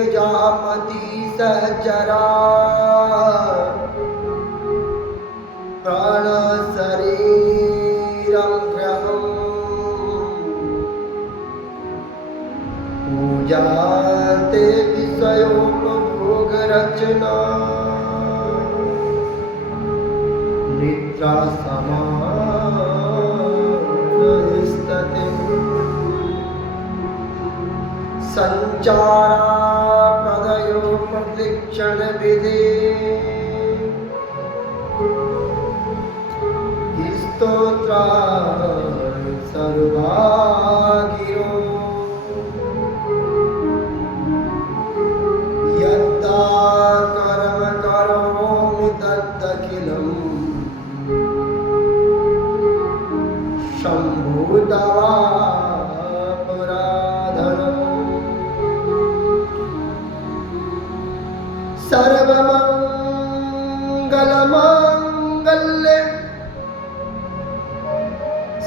प्रजापति सहचरा प्राण शरीरं ग्रहम् पूजाते विषयोपभोग रचना निद्रा समास्ते संचारा पदयो प्रदक्षिण विधि स्तोत्रा सर्वागिरो यद्दा कर्म करोमि तदखिलम् शम्भुतवा सर्वमंगलमांगल्ये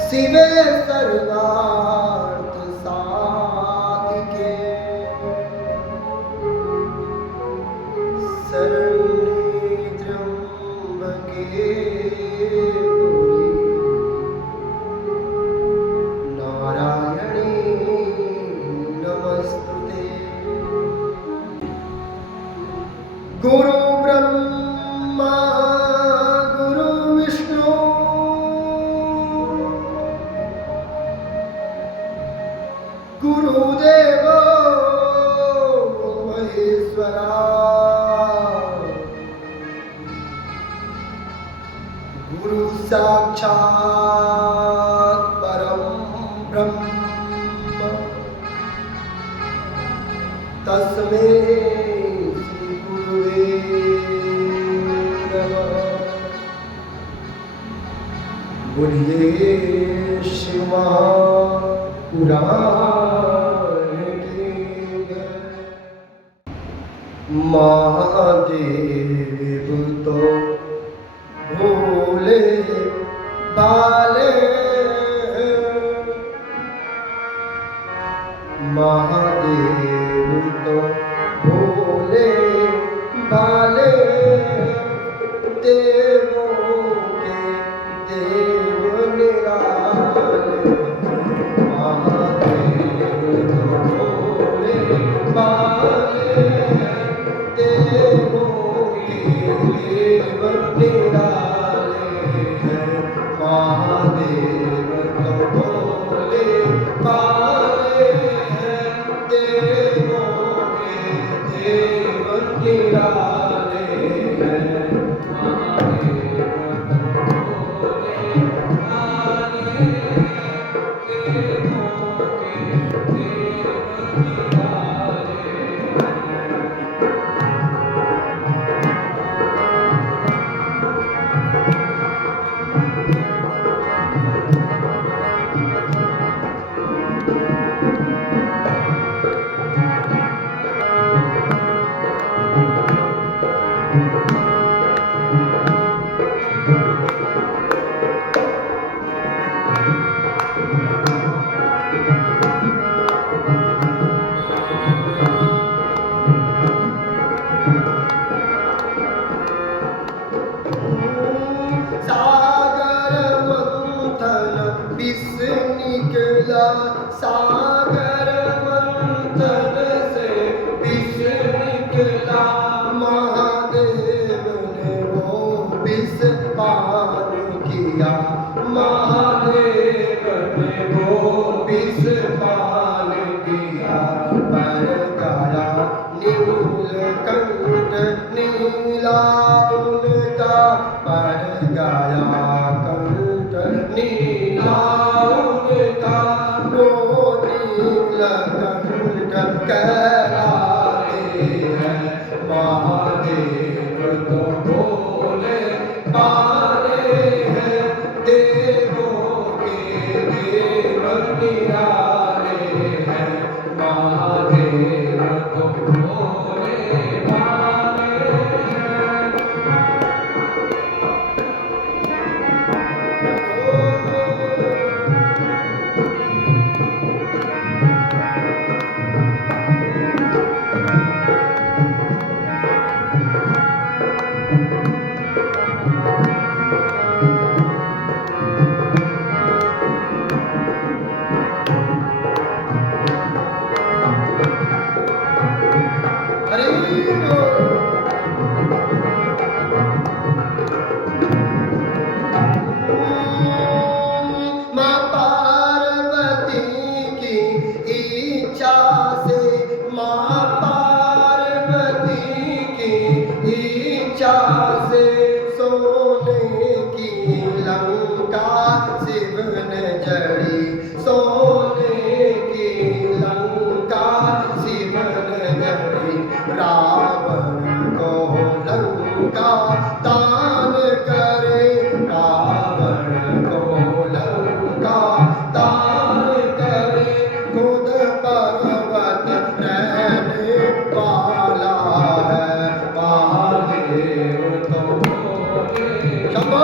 शिवे सर्वार्थ साधिके शरण्ये त्र्यंबके गौरी नारायणी नमस्तुते। गुरु ब्रह्मा गुरु विष्णु गुरुदेव महेश्वरा गुरु साक्षात् परम ब्रह्म तस्मै बोलिए शिव पुराण की जय। महादेव तो भोले बाले महादेव तो भोले बाले देवों के देव निराले महादेव तो भोले बाले देवों के देव निराले महादेव तो भोले बाले देवों के देव निराले सागर मंथन से विष निकला महादेव ने वो विष पान किया महादेव ने वो विष पान किया पर गाया नीलकंठ नीला उनका पर गाया कंठ नीला उनका कहलाते हैं महादेव तो भोले बाले हैं देवों के देव निराले हैं महादेव तो भोले बाले हैं। भगवत रहने वाला है महादेव तो भोले शंभो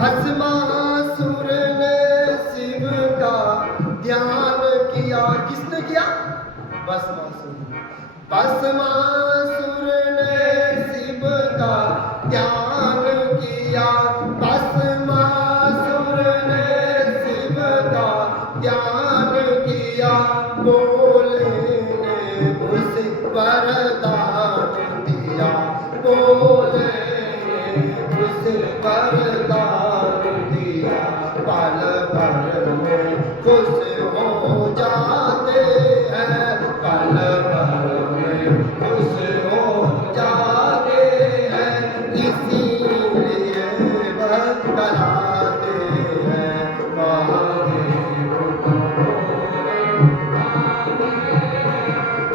भस्मासुर ने शिव का ध्यान किया। किसने किया? भस्मासुर। भस्मासुर ने शिव का ध्यान किया। भस्मासुर ने शिव का ध्यान किया। भोले ने उसे वरदान दिया। भोले उसे वरदान दिया। पल भर में खुश हो जाते हैं। पल भर में खुश हो जाते हैं। इसीलिए वह कराते हैं महादेव को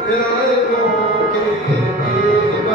देवों के देव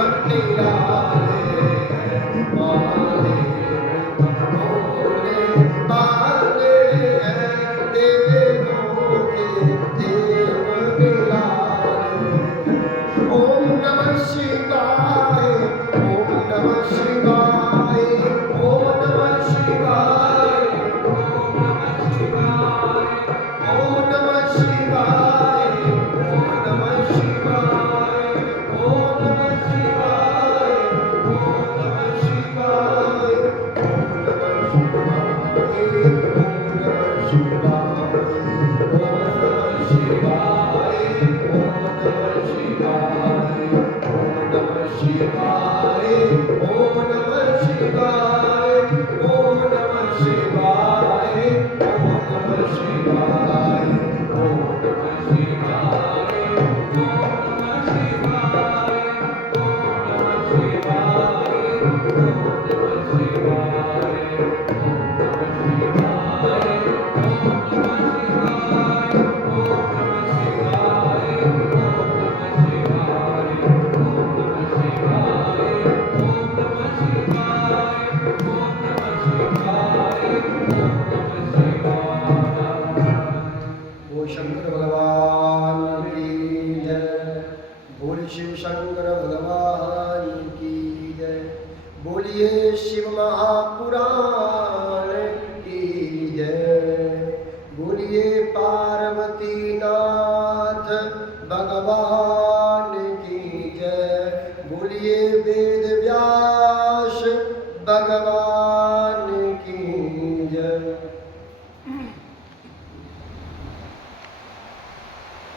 निराले शिव महापुराण की जय। बोलिए पार्वती नाथ भगवान की जय। बोलिए वेद व्यास भगवान की जय।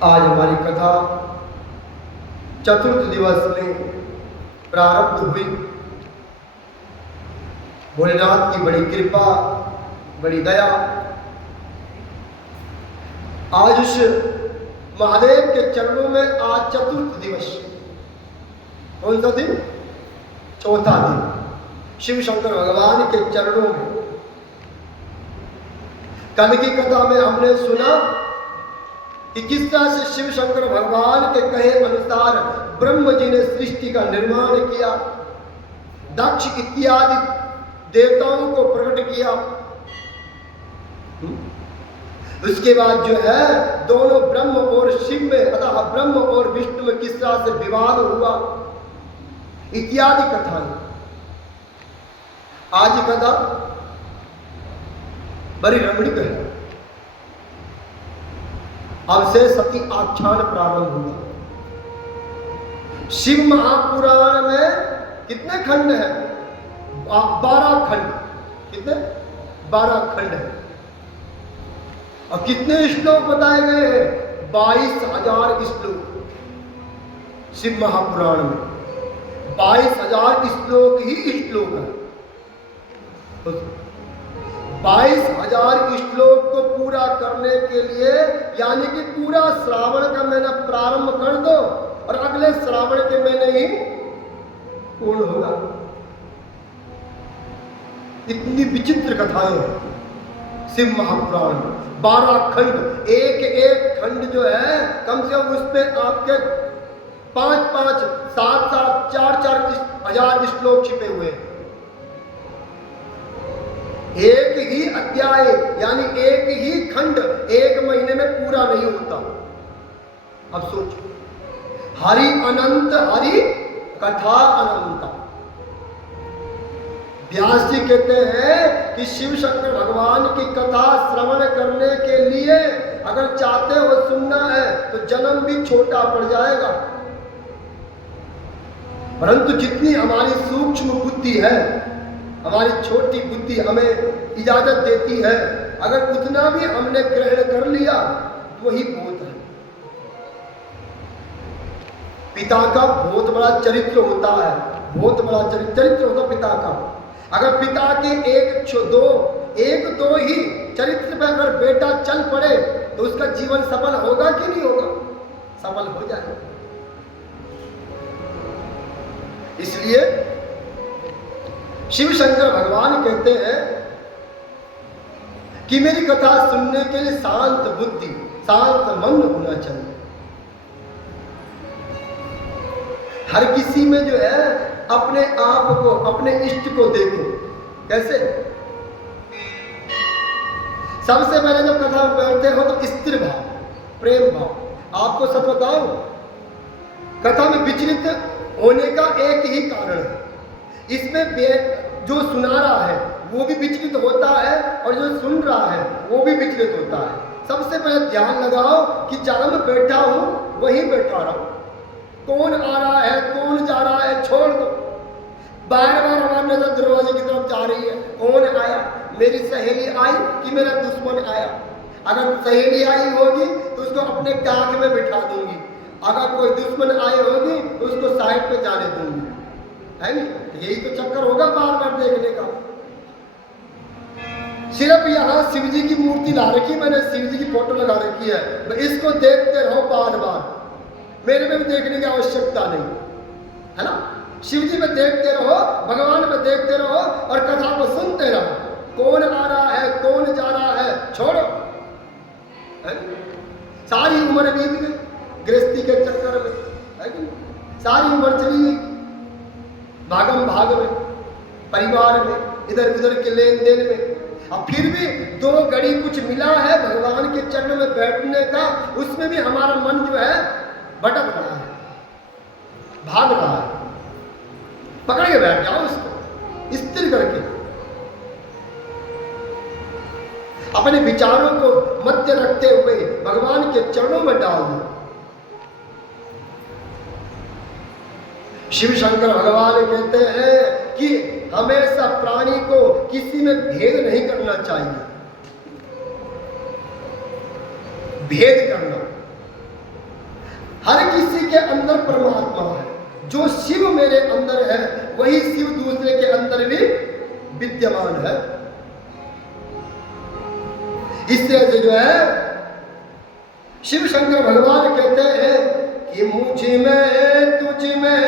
आज हमारी कथा चतुर्थ दिवस में प्रारब्ध हुई। भोलेनाथ की बड़ी कृपा, बड़ी दया। आज उस महादेव के चरणों में आज चतुर्थ दिवस। कौन सा दिन? चौथा दिन शिव शंकर भगवान के चरणों में। कल की कथा में हमने सुना कि किस तरह से शिव शंकर भगवान के कहे अनुसार ब्रह्म जी ने सृष्टि का निर्माण किया, दक्ष इत्यादि देवताओं को प्रकट किया। उसके बाद जो है दोनों ब्रह्म और शिव में अतः ब्रह्म और विष्णु में किस तरह से विवाद हुआ इत्यादि कथाएं। आज कथा बड़ी रमणीक है। अब से सती आख्यान प्रारंभ हुआ। शिव महापुराण में कितने खंड हैं? 12 खंड। कितने? 12 खंड है। और कितने श्लोक बताए गए हैं? 22,000 श्लोक शिव महापुराण में, 22,000 श्लोक ही श्लोक है। 22,000 श्लोक को पूरा करने के लिए, यानी कि पूरा श्रावण का महीना प्रारंभ कर दो और अगले श्रावण के महीने ही पूर्ण होगा। इतनी विचित्र कथाएं हैं शिव महापुराण में। 12 खंड, एक एक खंड जो है कम से कम उसमें आपके 5-5, 7-7, 4-4 हजार श्लोक छिपे हुए हैं। एक ही अध्याय यानी एक ही खंड एक महीने में पूरा नहीं होता। अब सोचो, हरि अनंत, हरि कथा अनंता। व्यास जी कहते हैं कि शिव शंकर भगवान की कथा श्रवण करने के लिए अगर चाहते हो सुनना है तो जन्म भी छोटा पड़ जाएगा, परंतु जितनी हमारी सूक्ष्म बुद्धि है, हमारी छोटी बुद्धि हमें इजाजत देती है, अगर उतना भी हमने ग्रहण कर लिया तो वही बहुत है। पिता का बहुत बड़ा चरित्र होता है, बहुत बड़ा चरित्र होता पिता का। अगर पिता के एक दो ही चरित्र पर अगर बेटा चल पड़े तो उसका जीवन सफल होगा कि नहीं होगा? सफल हो जाएगा। इसलिए शिव शंकर भगवान कहते हैं कि मेरी कथा सुनने के लिए शांत बुद्धि, शांत मन होना चाहिए। हर किसी में जो है अपने आप को, अपने इष्ट को देखो। कैसे? सबसे पहले जब कथा बैठते हो तो स्थिर भाव, प्रेम भाव। आपको सब बताओ, कथा में विचलित होने का एक ही कारण है। इसमें जो सुना रहा है वो भी विचलित होता है और जो सुन रहा है वो भी विचलित होता है। सबसे पहले ध्यान लगाओ कि जहां मैं बैठा हूं वहीं बैठा रहो। कौन आ रहा है, कौन जा रहा है, छोड़ दो। बार बार हमारी नजर दरवाजे की तरफ जा रही है। कौन आया? मेरी सहेली आई कि मेरा दुश्मन आया? अगर सहेली आई होगी तो उसको अपने काख में बिठा दूंगी, अगर कोई दुश्मन आई होगी तो उसको साइड पे जाने दूंगी, है नहीं? यही तो चक्कर होगा बार बार देखने का। सिर्फ यहाँ शिव जी की मूर्ति ला रखी, मैंने शिव जी की फोटो लगा रखी है, तो इसको देखते रहो बार बार, मेरे में भी देखने की आवश्यकता नहीं, है ना? शिव जी में देखते रहो, भगवान में देखते रहो और कथा को सुनते रहो। कौन आ रहा है, कौन जा रहा है, छोड़ो। सारी उम्र बीत गई गृहस्थी के चक्कर में, है कि नहीं? सारी उम्र चली गई भागम भाग में, परिवार में, इधर उधर के लेन देन में। अब फिर भी 2 घड़ी कुछ मिला है भगवान के चरण में बैठने का, उसमें भी हमारा मन जो है भटक रहा है, भाग रहा है। पकड़ के बैठ जाओ इसको, स्थिर करके अपने विचारों को मध्य रखते हुए भगवान के चरणों में डाल दो। शिव शंकर भगवान कहते हैं कि हमेशा प्राणी को किसी में भेद नहीं करना चाहिए। भेद करना, हर किसी के अंदर परमात्मा है। जो शिव मेरे अंदर है वही शिव दूसरे के अंदर भी विद्यमान है। इस तरह से जो है शिव शंकर भगवान कहते हैं कि मुझ में तुझ में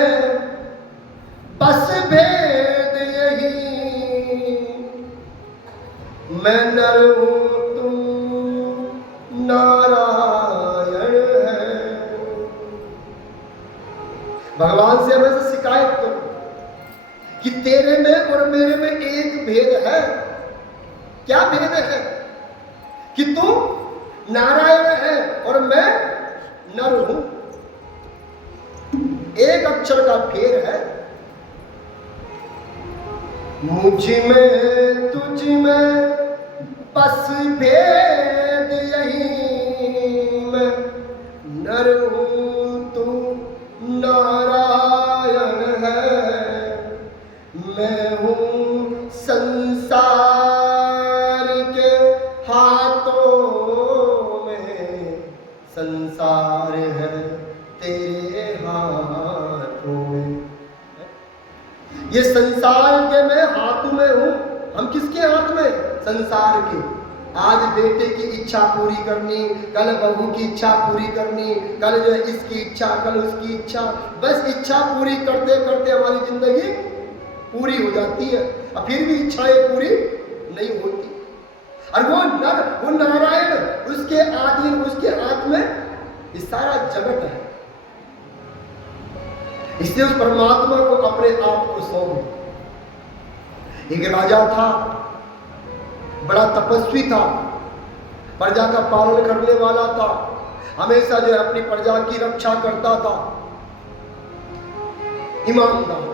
बस भेद यही, मैं नर हूं तू नारायण है। भगवान से हमेशा शिकायत करो कि तेरे में और मेरे में एक भेद है। क्या भेद है? कि तू नारायण है और मैं नर हूं। एक अक्षर का फेर है। मुझ में तुझ में बस भेद यही, मैं नर हूं तू नारायण है। मैं हूं संसार के हाथों में, संसार संसार है तेरे हाथों में। ये संसार के मैं हाथों में हूं। हम किसके हाथ में? संसार के। आज बेटे की इच्छा पूरी करनी, कल बहू की इच्छा पूरी करनी, कल जो है इसकी इच्छा, कल उसकी इच्छा, बस इच्छा पूरी करते करते हमारी जिंदगी पूरी हो जाती है और फिर भी इच्छाएं पूरी नहीं होती। और वो नर, वो नारायण, उसके आधीन, उसके हाथ में ये सारा जगत है। इसलिए उस परमात्मा को अपने आप को सौंप। एक राजा था, बड़ा तपस्वी था, प्रजा का पालन करने वाला था, हमेशा जो है अपनी प्रजा की रक्षा करता था, ईमानदार,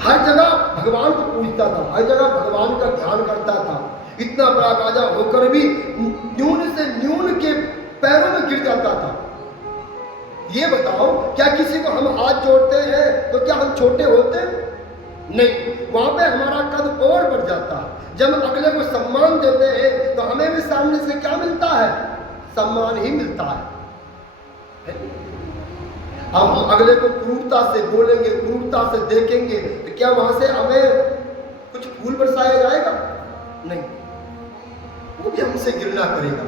हर जगह भगवान को पूजता था, हर जगह भगवान का ध्यान करता था। इतना बड़ा राजा होकर भी न्यून से न्यून के पैरों में गिर जाता था। ये बताओ, क्या किसी को हम हाथ जोड़ते हैं तो क्या हम छोटे होते हैं? नहीं, वहां पे हमारा कद और बढ़ जाता है। जब अगले को सम्मान देते हैं तो हमें भी सामने से क्या मिलता है? सम्मान ही मिलता है। अब हम अगले को क्रूरता से बोलेंगे, क्रूरता से देखेंगे तो क्या वहां से हमें कुछ फूल बरसाया जाएगा? नहीं, वो भी हमसे गिरना करेगा।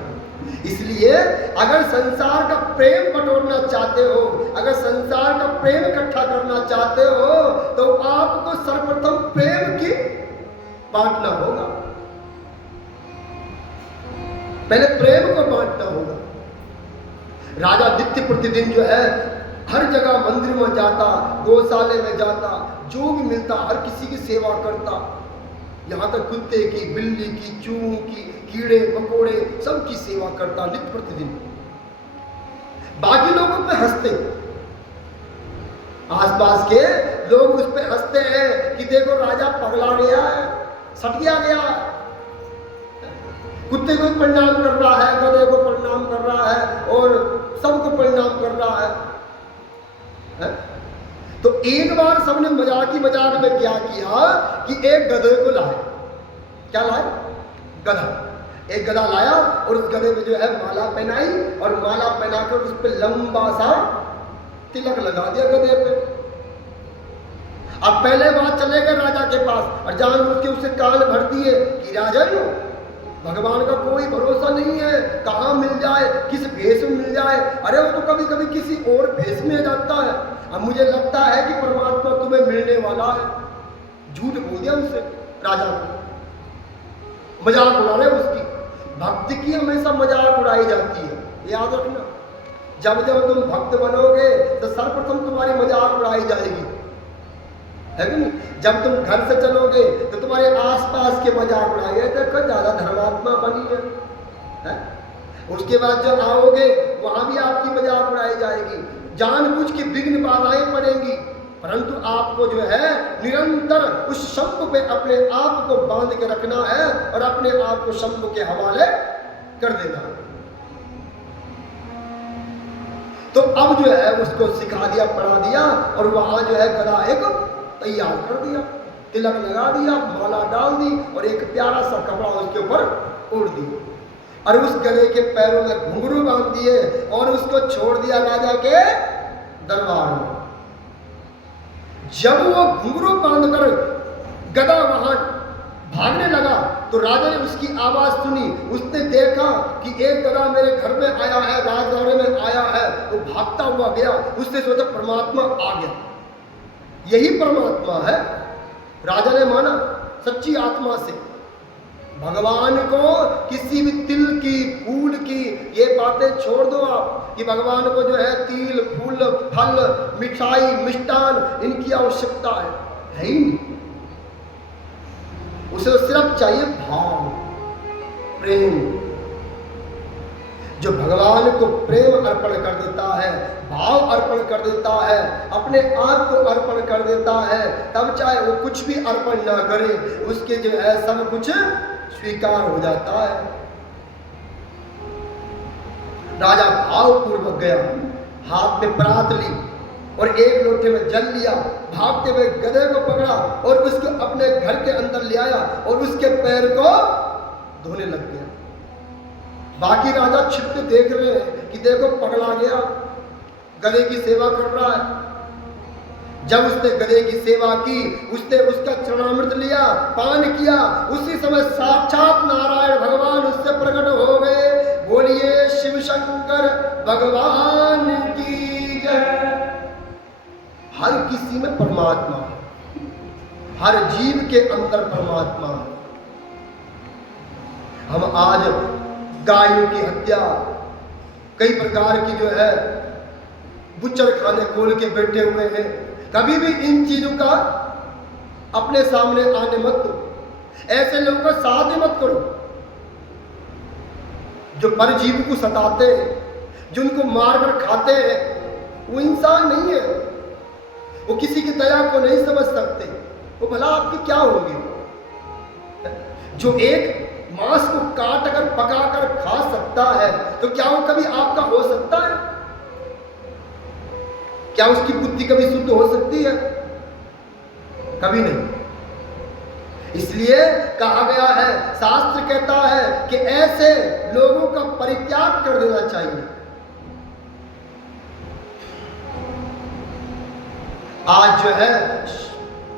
इसलिए अगर संसार का प्रेम बटोरना चाहते हो, अगर संसार का प्रेम इकट्ठा करना चाहते हो, तो आपको सर्वप्रथम प्रेम की बांटना होगा। पहले प्रेम को बांटना होगा। राजा नित्य प्रतिदिन जो है हर जगह मंदिर में जाता, गौशाले में जाता, जो भी मिलता हर किसी की सेवा करता, यहाँ तक कुत्ते की, बिल्ली की, चूहों की, कीड़े मकोड़े सबकी सेवा करता नित्य प्रतिदिन। बाकी लोगों पे हंसते, आसपास के लोग उस पे हंसते हैं कि देखो राजा पगला गया है, सटिया गया है, कुत्ते को प्रणाम कर रहा है, गधे को प्रणाम कर रहा है और सबको प्रणाम कर रहा है? तो एक बार सबने मजाक में क्या किया कि एक गधे को लाए। क्या लाए? गधा। एक गधा लाया और उस गधे में जो है माला पहनाई और माला पहनाकर उस पर लंबा सा तिलक लगा दिया गधे पे। अब पहले बात चले गए राजा के पास और जानबूझ के उसे कान भर दिए कि राजन, भगवान का कोई भरोसा नहीं है, कहाँ मिल जाए, किस भेष में मिल जाए। अरे वो तो कभी कभी किसी और भेष में जाता है। अब मुझे लगता है कि परमात्मा तुम्हें मिलने वाला है। झूठ बोल दिया उससे राजा को, मजाक उड़ा रहे उसकी। भक्ति की हमेशा मजाक उड़ाई जाती है, याद रखना। जब जब तुम भक्त बनोगे तो सर्वप्रथम तुम्हारी मजाक उड़ाई जाएगी, है कि नहीं? जब तुम घर से चलोगे तो तुम्हारे आसपास के मजाक उड़ाएंगे, देखो ज्यादा धर्मात्मा बनी है? उसके बाद जब आओगे वहां भी आपकी मजाक उड़ाई जाएगी, जानबूझ के विघ्न बाधाएं पड़ेंगी, परंतु आपको जो है निरंतर उस शंभु पे अपने आप को बांध के रखना है और अपने आप को शंभु के हवाले कर देना है। तो अब जो है उसको सिखा दिया, पढ़ा दिया और वहां जो है गधा एक तैयार कर दिया, तिलक लगा दिया, माला डाल दी और एक प्यारा सा कपड़ा उसके ऊपर ओढ़ दिया और उस गधे के पैरों में घुंघरू बांध दिए और उसको छोड़ दिया राजा के दरबार में। जब वो घुंघरू बांधकर गधा वहां भागने लगा तो राजा ने उसकी आवाज सुनी। उसने देखा कि एक गधा मेरे घर में आया है, राजदरबार में आया है। वो भागता हुआ गया, उसने सोचा परमात्मा आ गया, यही परमात्मा है। राजा ने माना सच्ची आत्मा से। भगवान को किसी भी तिल की, फूल की, ये बातें छोड़ दो आप कि भगवान को जो है तिल, फूल, फल, मिठाई, मिष्टान इनकी आवश्यकता है ही नहीं। उसे सिर्फ चाहिए भाव, प्रेम। जो भगवान को प्रेम अर्पण कर देता है, भाव अर्पण कर देता है, अपने आप को अर्पण कर देता है, तब चाहे वो कुछ भी अर्पण ना करे, उसके जो है सब कुछ स्वीकार हो जाता है। राजा भावपूर्वक गया, हाथ में परात ली और एक लोटे में जल लिया, भागते हुए गधे को पकड़ा और उसको अपने घर के अंदर ले आया और उसके पैर को धोने लग गया। बाकी राजा छिप के देख रहे हैं कि देखो पगला गया, गधे की सेवा कर रहा है। जब उसने गधे की सेवा की, उसने उसका चरणामृत लिया, पान किया, उसी समय साक्षात नारायण भगवान उससे प्रकट हो गए। बोलिए शिव शंकर भगवान की जय। हर किसी में परमात्मा है, हर जीव के अंदर परमात्मा है। हम आज गायों की हत्या, कई प्रकार की जो है बुच्चर खाने खोल के बैठे हुए हैं। कभी भी इन चीजों का अपने सामने आने मत दो, ऐसे लोगों का साथ ही मत करो जो परजीव को सताते हैं, जो उनको मार कर खाते हैं। वो इंसान नहीं है, वो किसी की दया को नहीं समझ सकते। वो भला आपकी क्या होगी? जो एक मांस को काट कर पका कर खा सकता है, तो क्या वो कभी आपका हो सकता है? क्या उसकी बुद्धि कभी शुद्ध हो सकती है? कभी नहीं। इसलिए कहा गया है, शास्त्र कहता है कि ऐसे लोगों का परित्याग कर देना चाहिए। आज जो है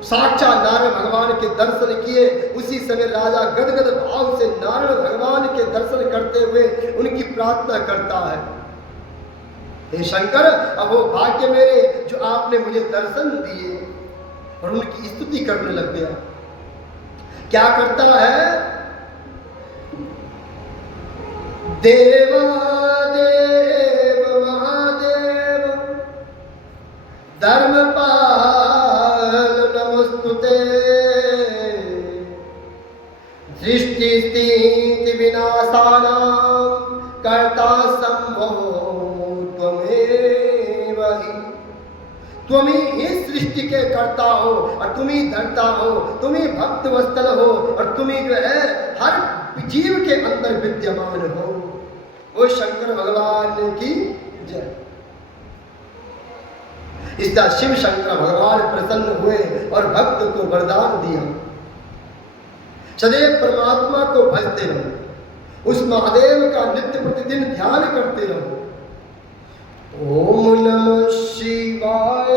साक्षात नारायण भगवान के दर्शन किए, उसी समय राजा गदगद भाव से नारायण भगवान के दर्शन करते हुए उनकी प्रार्थना करता है, हे शंकर, अब वो भाग्य मेरे जो आपने मुझे दर्शन दिए। और उनकी स्तुति करने लग गया। क्या करता है? देवा देव महादेव धर्मपाल नमस्तुते, सृष्टि स्थिति विनाशानां कर्ता संभो त्वमेव ही। तुम ही इस सृष्टि के कर्ता हो और तुम ही धरता हो, तुम ही भक्त वत्सल हो और तुम ही जो है हर जीव के अंदर विद्यमान हो। वो शंकर भगवान की जय। इसका शिव शंकर भगवान प्रसन्न हुए और भक्त को वरदान दिया, सदैव परमात्मा को भजते रहो, उस महादेव का नित्य प्रतिदिन ध्यान करते रहो। ओम नमः शिवाय,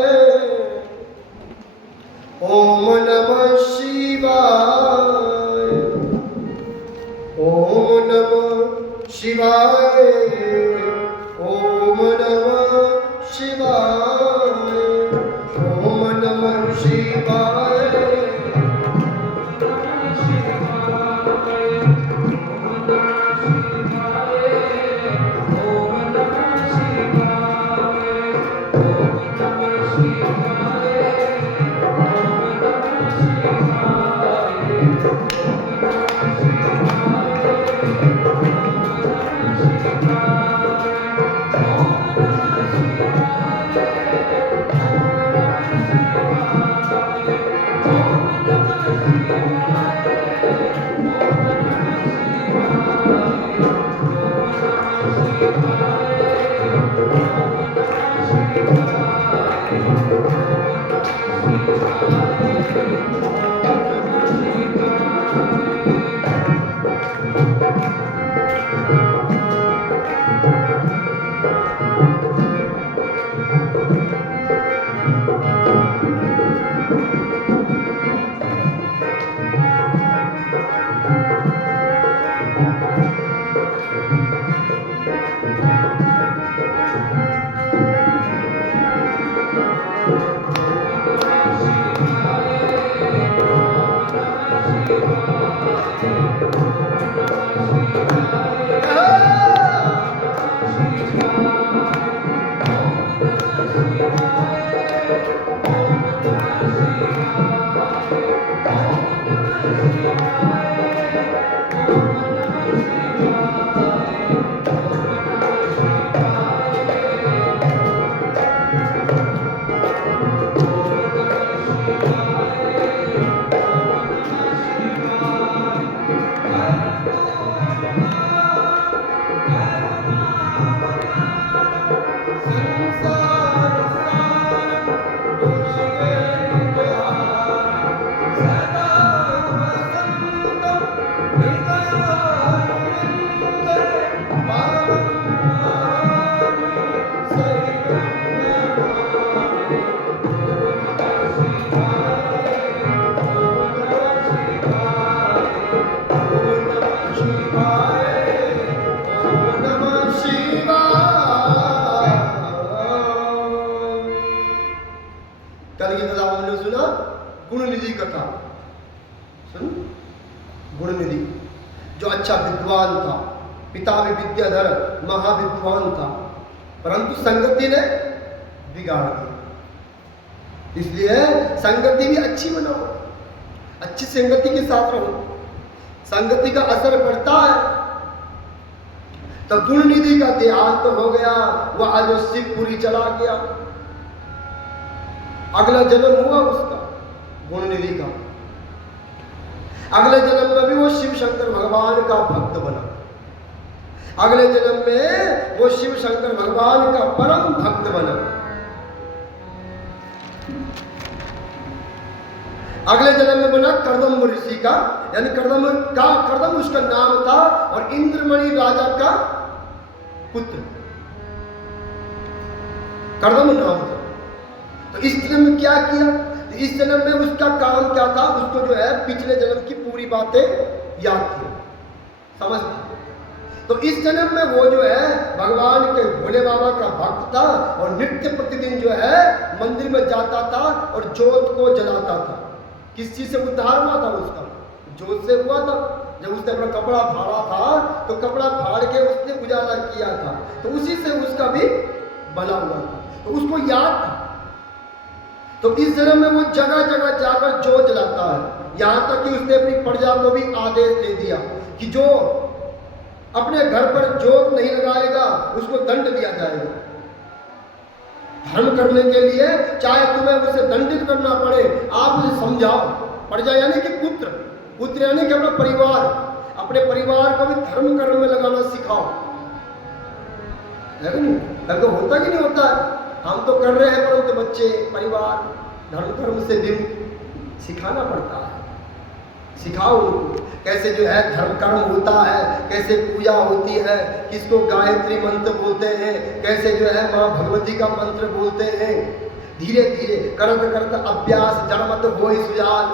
ओम नमः शिवाय, ओम नमः शिवाय, ओम नमः शिवाय, ओम नमः शिवाय। गुण निधि कथा सुन। गुण निधि जो अच्छा विद्वान था, पिता भी विद्याधर महाविद्वान था, परंतु संगति ने बिगाड़ दिया। इसलिए संगति भी अच्छी बनाओ, अच्छी संगति के साथ रहो, संगति का असर पड़ता है। तो गुण निधि का देहांत हो गया, वह जो शिवपुरी चला गया, अगला जन्म हुआ उसका गुण निधि का। अगले जन्म में भी वो शिव शंकर भगवान का भक्त बना, अगले जन्म में वो शिव शंकर भगवान का परम भक्त बना। अगले जन्म में बना कर्दम ऋषि का, यानी कर्दम उसका नाम था और इंद्रमणि राजा का पुत्र, कर्दम नाम था। तो इस जन्म में क्या किया? तो इस जन्म में उसका काम क्या था? उसको जो है पिछले जन्म की पूरी बातें याद थी, समझ। तो इस जन्म में वो जो है भगवान के भोले बाबा का भक्त था और नित्य प्रतिदिन जो है मंदिर में जाता था और जोत को जलाता था। किस चीज से उद्धार हुआ था उसका? जोत से हुआ था। जब उसने अपना कपड़ा फाड़ा था तो कपड़ा फाड़ के उसने उजाला किया था, तो उसी से उसका भी भला हुआ था, तो उसको याद था। तो इस जन्म में वो जगह जगह जाकर जोत जलाता है, यहां तक कि उसने अपनी प्रजा को भी आदेश दे दिया कि जो अपने घर पर जोत नहीं लगाएगा उसको दंड दिया जाएगा। धर्म करने के लिए चाहे तुम्हें उसे दंडित करना पड़े, आप उसे समझाओ। प्रजा यानी कि पुत्र, पुत्र यानी कि अपना परिवार, अपने परिवार को भी धर्म कर्म में लगाना सिखाओ। है नहीं? तो होता कि नहीं होता है? हम तो कर रहे हैं, परंतु बच्चे परिवार धर्म कर्म से भी सिखाना पड़ता है। सिखाओ उनको कैसे जो है धर्म कर्म होता है, कैसे पूजा होती है, किसको गायत्री मंत्र बोलते हैं, कैसे जो है माँ भगवती का मंत्र बोलते हैं। धीरे धीरे करत करत अभ्यास जड़मत होई सुजान।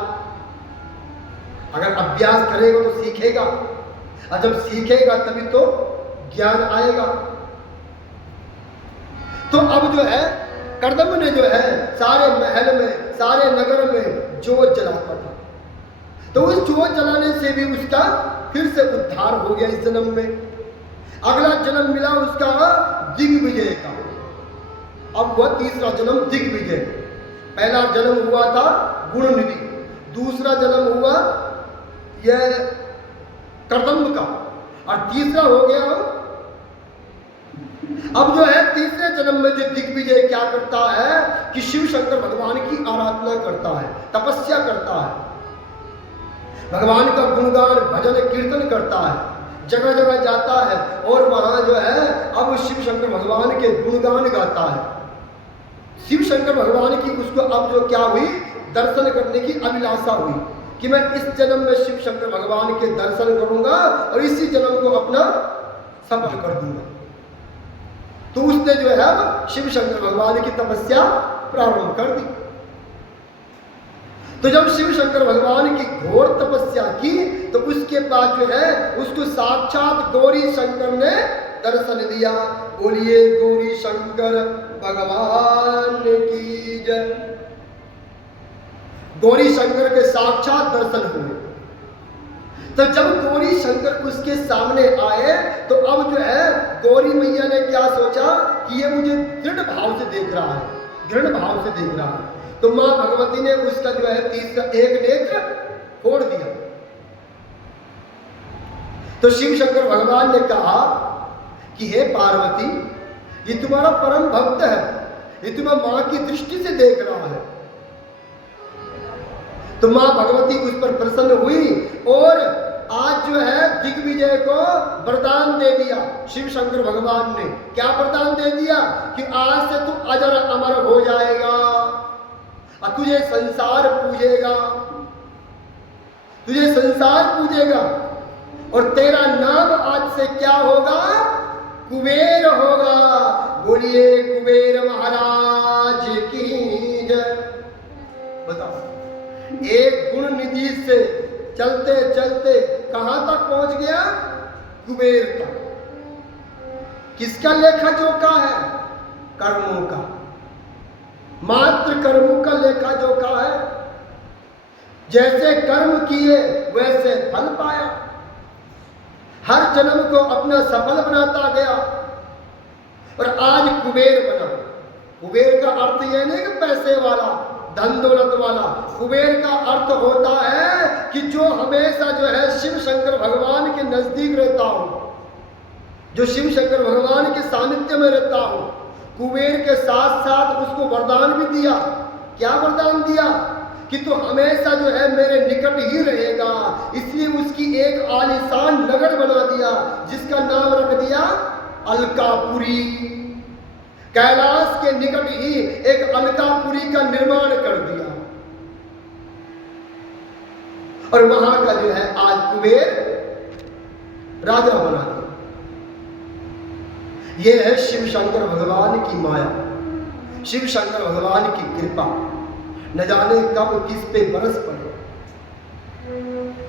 अगर अभ्यास करेगा तो सीखेगा, और जब सीखेगा तभी तो ज्ञान आएगा। तो अब जो है कर्दम ने जो है सारे महल में, सारे नगर में जोत जलाता था, तो उस जोत जलाने से भी उसका फिर से उद्धार हो गया इस जन्म में। अगला जन्म मिला उसका दिग्विजय का। अब वह तीसरा जन्म दिग्विजय। पहला जन्म हुआ था गुण निधि, दूसरा जन्म हुआ यह कर्दम्ब का, और तीसरा हो गया। अब जो है तीसरे जन्म में जो दिग्विजय क्या करता है कि शिव शंकर भगवान की आराधना करता है, तपस्या करता है, भगवान का गुणगान भजन कीर्तन करता है, जगह जगह जाता है और वहां जो है अब शिव शंकर भगवान के गुणगान गाता है। शिव शंकर भगवान की उसको अब जो क्या हुई, दर्शन करने की अभिलाषा हुई कि मैं इस जन्म में शिव शंकर भगवान के दर्शन करूंगा और इसी जन्म को अपना सफल कर दूंगा। तो उसने जो है अब शिव शंकर भगवान की तपस्या प्रारंभ कर दी। तो जब शिव शंकर भगवान की घोर तपस्या की तो उसके बाद जो है उसको साक्षात गौरी शंकर ने दर्शन दिया। बोलिए गौरी शंकर भगवान की जय। गौरी शंकर के साक्षात दर्शन हुए। तो जब गौरी शंकर उसके सामने आए तो अब जो है गौरी मैया ने क्या सोचा कि ये मुझे दृढ़ भाव से देख रहा है, दृढ़ भाव से देख रहा है। तो मां भगवती ने उसका जो है तीसरा एक नेत्र फोड़ दिया। तो शिव शंकर भगवान ने कहा कि हे पार्वती, ये तुम्हारा परम भक्त है, ये तुम्हें मां की दृष्टि से देख रहा है। तो मां भगवती उस पर प्रसन्न हुई और आज जो है दिग्विजय को वरदान दे दिया। शिव शंकर भगवान ने क्या वरदान दे दिया कि आज से तू अजर अमर हो जाएगा और तुझे संसार पूजेगा, तुझे संसार पूजेगा और तेरा नाम आज से क्या होगा, कुबेर होगा। बोलिए कुबेर महाराज की जय। बताओ, एक गुण निधि से चलते चलते कहां तक पहुंच गया, कुबेर तक। किसका लेखा जोखा है, कर्मों का, मात्र कर्मों का लेखा जोखा है। जैसे कर्म किए वैसे फल पाया, हर जन्म को अपना सफल बनाता गया और आज कुबेर बना। कुबेर का अर्थ यह नहीं कि पैसे वाला, धन दौलत वाला। कुबेर का अर्थ होता है कि जो हमेशा जो है शिव शंकर भगवान के नजदीक रहता हो, जो शिव शंकर भगवान के सानिध्य में रहता हो। कुबेर के साथ साथ उसको वरदान भी दिया। क्या वरदान दिया? कि तो हमेशा जो है मेरे निकट ही रहेगा। इसलिए उसकी एक आलीशान नगर बना दिया जिसका नाम रख दिया अलकापुरी। कैलाश के निकट ही एक अलकापुरी का निर्माण कर दिया और वहां का जो है आज कुबेर राजा बना दिया। यह है शिव शंकर भगवान की माया, शिव शंकर भगवान की कृपा। न जाने कब किस पे बरस पड़े।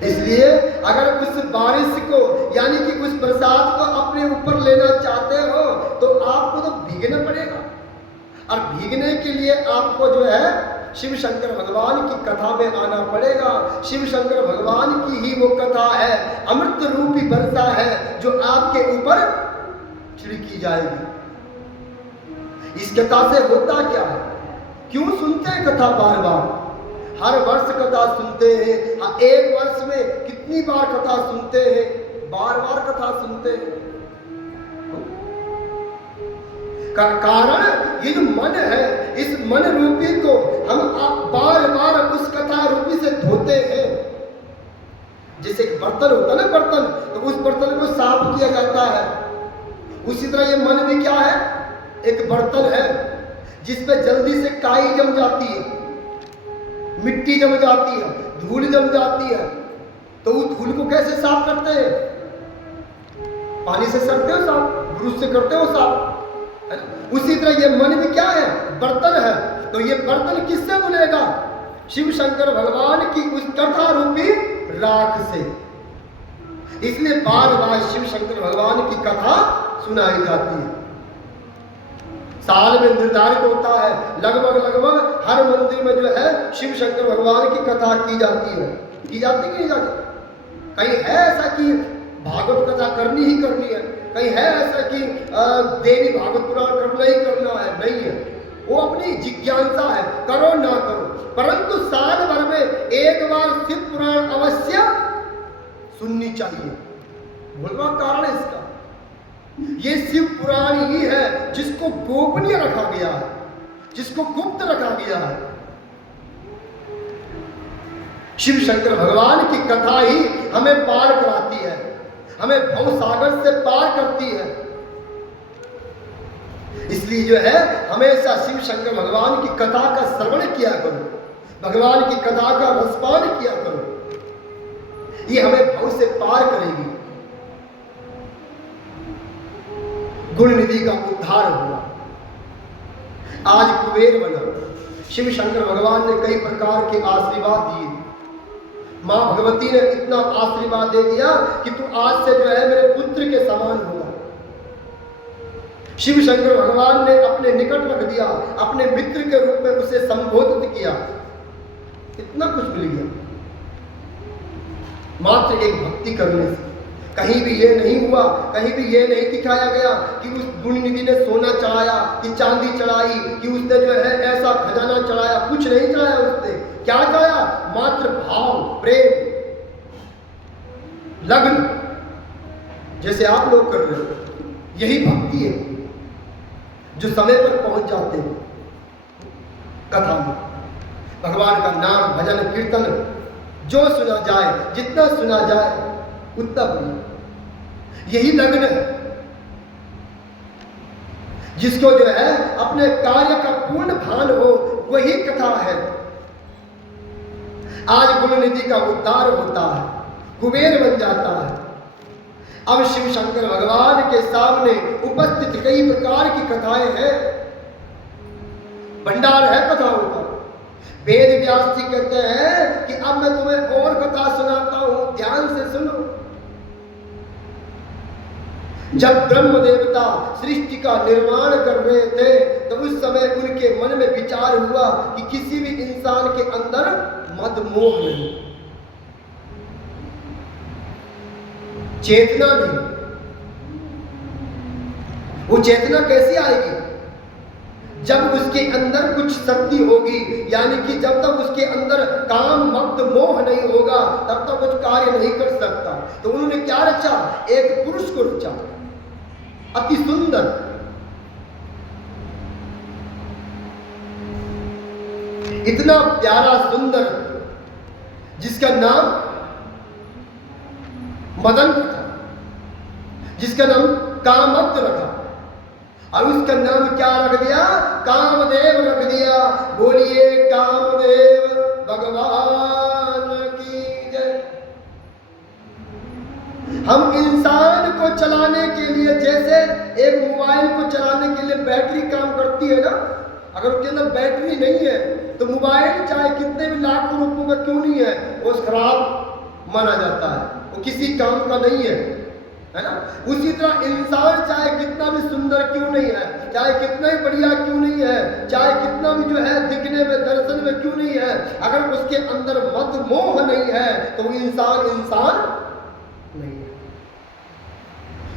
इसलिए अगर उस बारिश को यानी कि उस बरसात को अपने ऊपर लेना चाहते हो तो आपको तो भीगना पड़ेगा और भीगने के लिए आपको जो है शिव शंकर भगवान की कथा में आना पड़ेगा। शिव शंकर भगवान की ही वो कथा है, अमृत रूपी वर्षा है जो आपके ऊपर छिड़की जाएगी। इस कथा से होता क्या है? क्यों सुनते हैं कथा बार बार? हर वर्ष कथा सुनते हैं। एक वर्ष में कितनी बार कथा सुनते हैं? बार बार कथा सुनते हैं। कारण ये जो मन है, इस मन रूपी को हम बार बार उस कथा रूपी से धोते हैं। जैसे एक बर्तन होता है ना, बर्तन, तो उस बर्तन को साफ किया जाता है। उसी तरह ये मन भी क्या है? एक बर्तन है जिसपे जल्दी से काई जम जाती है, मिट्टी जम जाती है, धूल जम जाती है। तो उस धूल को कैसे साफ करते हैं? पानी से करते हो साफ, ब्रश से करते हो साफ, है ना? उसी तरह ये मन भी क्या है? बर्तन है। तो ये बर्तन किससे धुलेगा? शिव शंकर भगवान की उस कथा रूपी राख से। इसलिए बार बार शिव शंकर भगवान की कथा सुनाई जाती है। साल में निर्धारित होता है, लगभग हर मंदिर में जो है शिव शंकर भगवान की कथा की जाती है। की जाती कि नहीं जाती? कहीं है ऐसा कि भागवत कथा करनी ही करनी है? कहीं है ऐसा कि देवी भागवत पुराण करना ही करना है? नहीं है। वो अपनी जिज्ञासा है, करो ना करो, परंतु साल भर में एक बार शिव पुराण अवश्य सुननी चाहिए। बोलवा कारण है इसका, ये शिव पुराण ही है जिसको गोपनीय रखा गया है, जिसको गुप्त रखा गया है। शिव शंकर भगवान की कथा ही हमें पार कराती है, हमें भवसागर से पार करती है। इसलिए जो है हमेशा शिव शंकर भगवान की कथा का श्रवण किया करो, भगवान की कथा का रसपान किया करो। ये हमें भव से पार करेगी। गुण निधि का उद्धार हुआ, आज कुबेर बना। शिव शंकर भगवान ने कई प्रकार के आशीर्वाद दिए। मां भगवती ने इतना आशीर्वाद दे दिया कि तू आज से जो है मेरे पुत्र के समान होगा। शिव शंकर भगवान ने अपने निकट रख दिया, अपने मित्र के रूप में उसे संबोधित किया। इतना कुछ मिल गया मात्र एक भक्ति करने से। कहीं भी ये नहीं हुआ, कहीं भी ये नहीं दिखाया गया कि उस गुण निधि ने सोना चढ़ाया, कि चांदी चढ़ाई, कि उसने जो है ऐसा खजाना चढ़ाया। कुछ नहीं चढ़ाया उसने। क्या चढ़ाया? मात्र भाव, प्रेम, लग्न, जैसे आप लोग कर रहे हो। यही भक्ति है जो समय पर पहुंच जाते हैं कथा में। भगवान का नाम, भजन, कीर्तन जो सुना जाए, जितना सुना जाए उतना बढ़िया। यही लग्न है जिसको जो है अपने कार्य का पूर्ण भान हो, वही कथा है। आज गुण निधि का उद्धार होता है, कुबेर बन जाता है। अब शिव शंकर भगवान के सामने उपस्थित कई प्रकार की कथाएं हैं, भंडार है कथाओं का। वेद व्यास जी कहते हैं कि अब मैं तुम्हें और कथा सुनाता हूं, ध्यान से सुनो। जब ब्रह्म देवता सृष्टि का निर्माण कर रहे थे तो उस समय उनके मन में विचार हुआ कि किसी भी इंसान के अंदर मद मोह नहीं, चेतना नहीं। वो चेतना कैसी आएगी? जब उसके अंदर कुछ शक्ति होगी, यानी कि जब तक उसके अंदर काम मत मोह नहीं होगा तब तक कुछ कार्य नहीं कर सकता। तो उन्होंने क्या रचा? एक पुरुष को रचा, अति सुंदर, इतना प्यारा सुंदर, जिसका नाम मदन था, जिसका नाम कामक्त रखा, और उसका नाम क्या रख दिया? कामदेव रख दिया। बोलिए कामदेव भगवान की जय। हम इंसान को चलाने के लिए, जैसे एक मोबाइल को चलाने के लिए बैटरी काम करती है ना, अगर उसके अंदर बैटरी नहीं है तो मोबाइल चाहे कितने भी लाखों रुपयों का क्यों नहीं है, वो खराब माना जाता है, वो किसी काम का नहीं है ना। उसी तरह इंसान चाहे कितना भी सुंदर क्यों नहीं है, चाहे कितना ही बढ़िया क्यों नहीं है, चाहे कितना भी जो है दिखने में, दर्शन में क्यों नहीं है, अगर उसके अंदर मद मोह नहीं है तो वो इंसान नहीं है।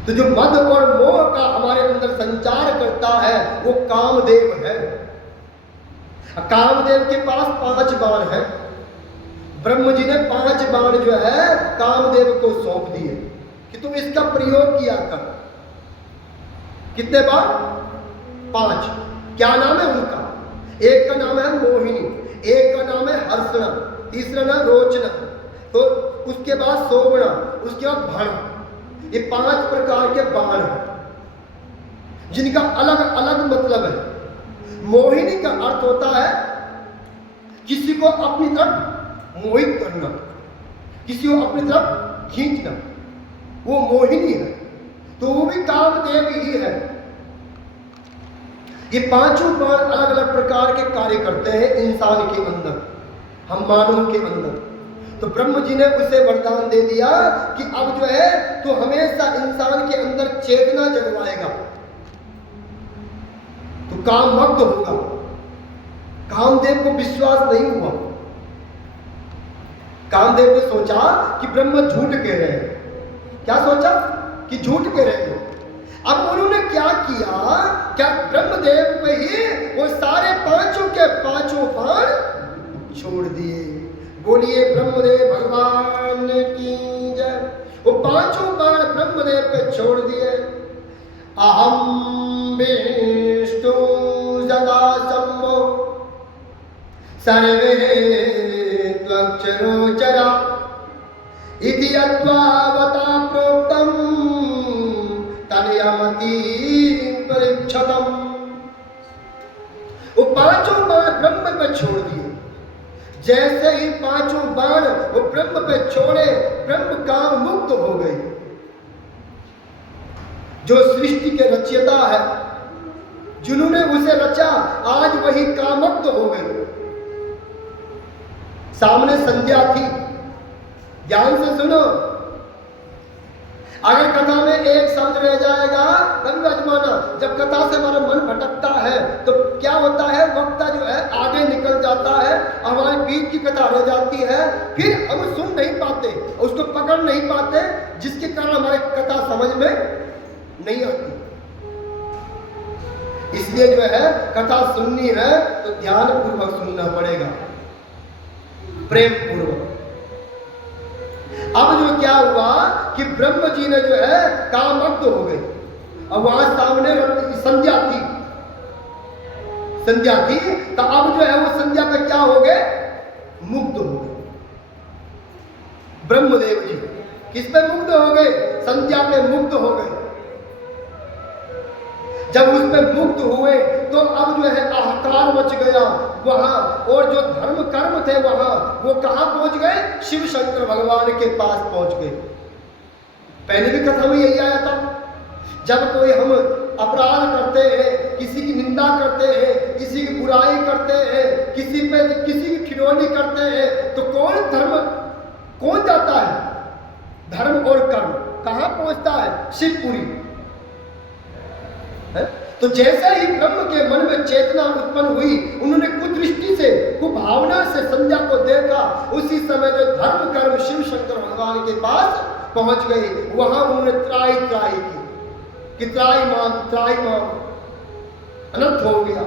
तो जो मद और मोह का हमारे अंदर संचार करता है वो कामदेव है। कामदेव के पास 5 बाण है। ब्रह्म जी ने 5 बाण जो है कामदेव को सौंप दिए कि तुम इसका प्रयोग किया कर। कितने बाण? 5। क्या नाम है उनका? एक का नाम है मोहिनी, एक का नाम है हर्षणा, तीसरा नाम रोचना, तो उसके बाद शोभना, उसके बाद भण। ये 5 प्रकार के बाण हैं जिनका अलग अलग मतलब है। मोहिनी का अर्थ होता है किसी को अपनी तरफ मोहित करना, किसी को अपनी तरफ खींचना, वो मोहिनी है। तो वो भी कामदेव ही है। ये 5 बाण अलग अलग प्रकार के कार्य करते हैं इंसान के अंदर, हम मानव के अंदर। तो ब्रह्म जी ने उसे वरदान दे दिया कि अब जो है तो हमेशा इंसान के अंदर चेतना जगवाएगा तो काम मुक्त होगा। कामदेव को विश्वास नहीं हुआ। कामदेव ने सोचा कि ब्रह्म झूठ कह रहे हैं। क्या सोचा? कि झूठ कह रहे हैं। अब उन्होंने क्या किया? क्या ब्रह्मदेव पे ही वो सारे 5 के 5 बाण छोड़ दिए। बोलिए ब्रह्मदेव भगवान की जय। वो 5 बाण ब्रह्मदेव पे छोड़ दिए। अहम विष्णु सदा शंभो सर्वे त्वक्षरोचरा इति यद्वावता प्रोक्तम तनयमति परीक्षतम। वो 5 बाण ब्रह्म पे छोड़ दिए। जैसे ही 5 बाण वो ब्रह्म पे छोड़े, ब्रह्म काम मुक्त हो गए। जो सृष्टि के रचयिता है, जिन्होंने उसे रचा, आज वही कामुक्त हो गए। सामने संध्या थी, ध्यान से सुनो। अगर कथा में एक शब्द रह जाएगा, कभी आजमाना, जब कथा से हमारा मन भटकता है तो क्या होता है, वक्ता जो है आगे निकल जाता है, हमारे बीच की कथा रह जाती है, फिर हम सुन नहीं पाते, उसको पकड़ नहीं पाते, जिसके कारण हमारी कथा समझ में नहीं आती। इसलिए जो है कथा सुननी है तो ध्यान पूर्वक सुनना पड़ेगा, प्रेम पूर्वक। अब जो क्या हुआ कि ब्रह्म जी ने जो है काममुक्त हो गए। अब वहां सामने संध्या थी, तो अब जो है वो संध्या पे क्या हो गए? मुक्त हो गए। ब्रह्मदेव जी किस पे मुक्त हो गए? संध्या पे मुक्त हो गए। जब उस पे मुक्त हुए तो अब जो है हाहाकार मच गया वहां, और जो धर्म कर्म थे वहां, वो कहां पहुंच गए? शिव शंकर भगवान के पास पहुंच गए। पहले भी कथा में यही आया था। जब कोई हम अपराध करते हैं, किसी की निंदा करते हैं, किसी की बुराई करते हैं, किसी की ठिठोली करते हैं, तो कौन जाता है? धर्म और कर्म कहां पहुंचता है? शिवपुरी। है? तो जैसे ही ब्रह्म के मन में चेतना उत्पन्न हुई, उन्होंने कुदृष्टि से, कुभावना से संध्या को देखा। उसी समय जो धर्म कर्म शिव शंकर भगवान के पास पहुंच गए, वहां उन्होंने त्राई त्राई की कि त्राई मान अनर्थ हो गया।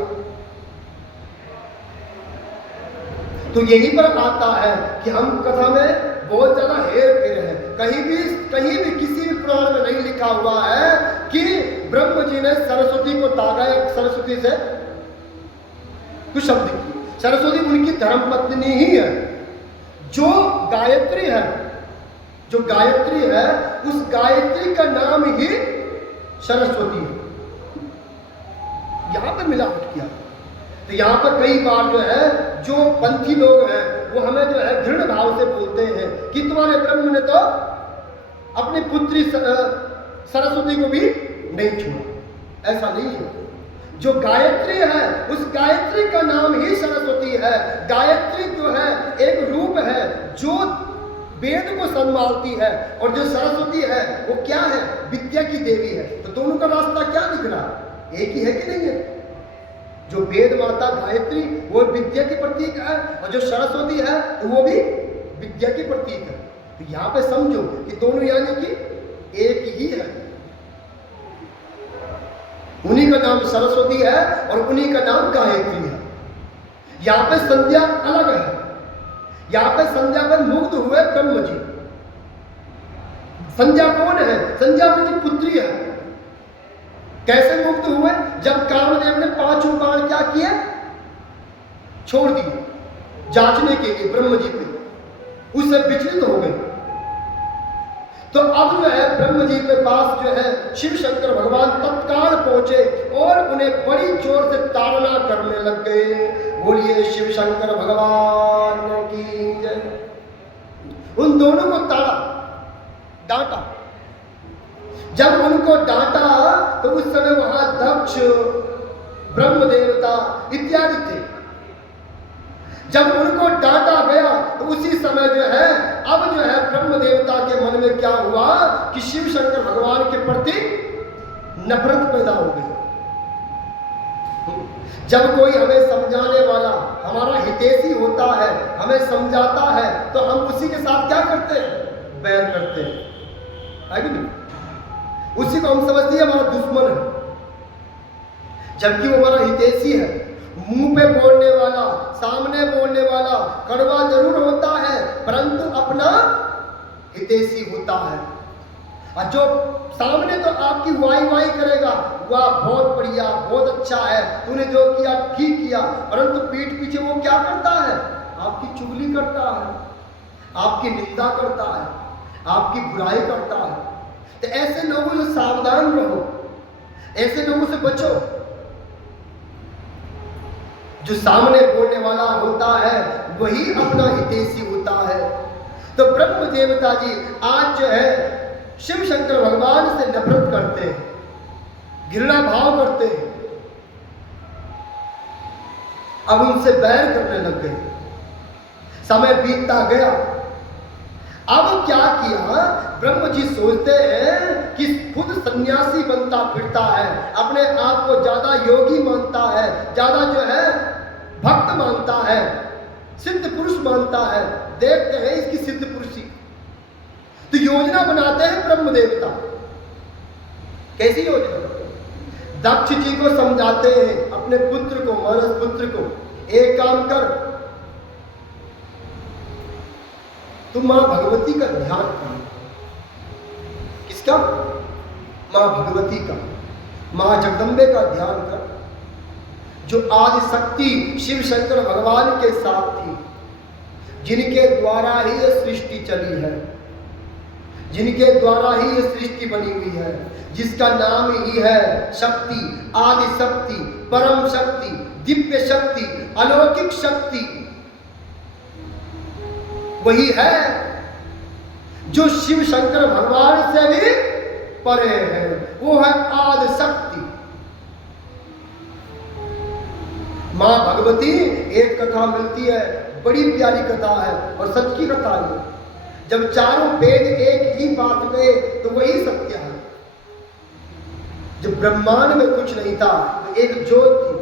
तो यहीं पर आता है कि हम कथा में बहुत ज्यादा हेर फेर है। कहीं भी किसी भी पुराण में नहीं लिखा हुआ है कि ब्रह्म जी ने सरस्वती को दागा या सरस्वती से कुछ शब्द की। सरस्वती उनकी धर्मपत्नी ही है। जो गायत्री है उस गायत्री का नाम ही सरस्वती है। यहां पे मिलावट किया। तो यहाँ पर कई बार जो है, जो पंथी लोग हैं वो हमें जो है घृण भाव से बोलते हैं कि तुम्हारे ब्रह्म ने तो अपनी पुत्री सरस्वती को भी नहीं छोड़ा। ऐसा नहीं है। जो गायत्री है उस गायत्री का नाम ही सरस्वती है। गायत्री जो है एक रूप है जो वेद को संभालती है, और जो सरस्वती है वो क्या है? विद्या की देवी है। तो दोनों का रास्ता क्या दिख रहा है? एक ही है कि नहीं है? जो वेद माता गायत्री वो विद्या की प्रतीक है, और जो सरस्वती है तो वो भी विद्या की प्रतीक है। तो यहाँ पे समझो कि दोनों यानी कि एक ही है। उन्हीं का नाम सरस्वती है और उन्हीं का नाम गायत्री है। यहाँ पे संध्या अलग है। यहाँ पे संध्या में मुग्ध हुए ब्रह्म जी। संध्या कौन है? संध्या उनकी पुत्री है। कैसे मुक्त हुए? जब कामदेव ने 5 बाण क्या किए? छोड़ दिए जांचने के लिए ब्रह्म जी पे, उससे विचलित हो गए। तो अब जो है ब्रह्म जी के पास जो है शिव शंकर भगवान तत्काल पहुंचे और उन्हें बड़ी जोर से ताड़ना करने लग गए। बोलिए शिव शंकर भगवान की जय। उन दोनों को डांटा। जब उनको डांटा तो उस समय वहां दक्ष, ब्रह्म देवता इत्यादि थे। जब उनको डांटा गया तो उसी समय जो है अब जो है ब्रह्म देवता के मन में क्या हुआ कि शिव शंकर भगवान के प्रति नफरत पैदा हो गई। जब कोई हमें समझाने वाला, हमारा हितैषी होता है, हमें समझाता है, तो हम उसी के साथ क्या करते हैं? बैर करते हैं, है कि नहीं? उसी को हम समझते हैं हमारा दुश्मन है, जबकि वो हमारा हितैषी है। मुंह पे बोलने वाला, सामने बोलने वाला कड़वा जरूर होता है, परंतु अपना हितैषी होता है। और जो सामने तो आपकी वाई करेगा, वाह बहुत बढ़िया, बहुत अच्छा है, तूने जो किया ठीक किया, परंतु पीठ पीछे वो क्या करता है? आपकी चुगली करता है, आपकी निंदा करता है, आपकी बुराई करता है। तो ऐसे लोगों से सावधान रहो, ऐसे लोगों से बचो। जो सामने बोलने वाला होता है वही अपना हितैषी होता है। तो ब्रह्म देवता जी आज जो है शिव शंकर भगवान से नफरत करते हैं, घृणा भाव करते हैं, अब उनसे बैर करने लग गए। समय बीतता गया। अब क्या किया? ब्रह्म जी सोचते हैं कि खुद सन्यासी बनता फिरता है, अपने आप को ज्यादा योगी मानता है, ज्यादा जो है भक्त मानता है, सिद्ध पुरुष मानता है। देखते हैं इसकी सिद्ध पुरुषी। तो योजना बनाते हैं ब्रह्म देवता। कैसी योजना? दक्ष जी को समझाते हैं, अपने पुत्र को, मानस पुत्र को, एक काम कर, तुम मां भगवती का ध्यान कर। किसका? मां भगवती का, मां जगदम्बे का ध्यान कर, जो आदि शक्ति शिव शंकर भगवान के साथ थी, जिनके द्वारा ही यह सृष्टि चली है, जिनके द्वारा ही यह सृष्टि बनी हुई है, जिसका नाम ही है शक्ति, आदि शक्ति, परम शक्ति, दिव्य शक्ति, अलौकिक शक्ति। वही है जो शिव शंकर भगवान से भी परे है, वो है आदि शक्ति। मां भगवती, एक कथा मिलती है, बड़ी प्यारी कथा है और सच की कथा है। जब चारों वेद एक ही बात कहे तो वही सत्य है। जब ब्रह्मांड में कुछ नहीं था तो एक ज्योत थी,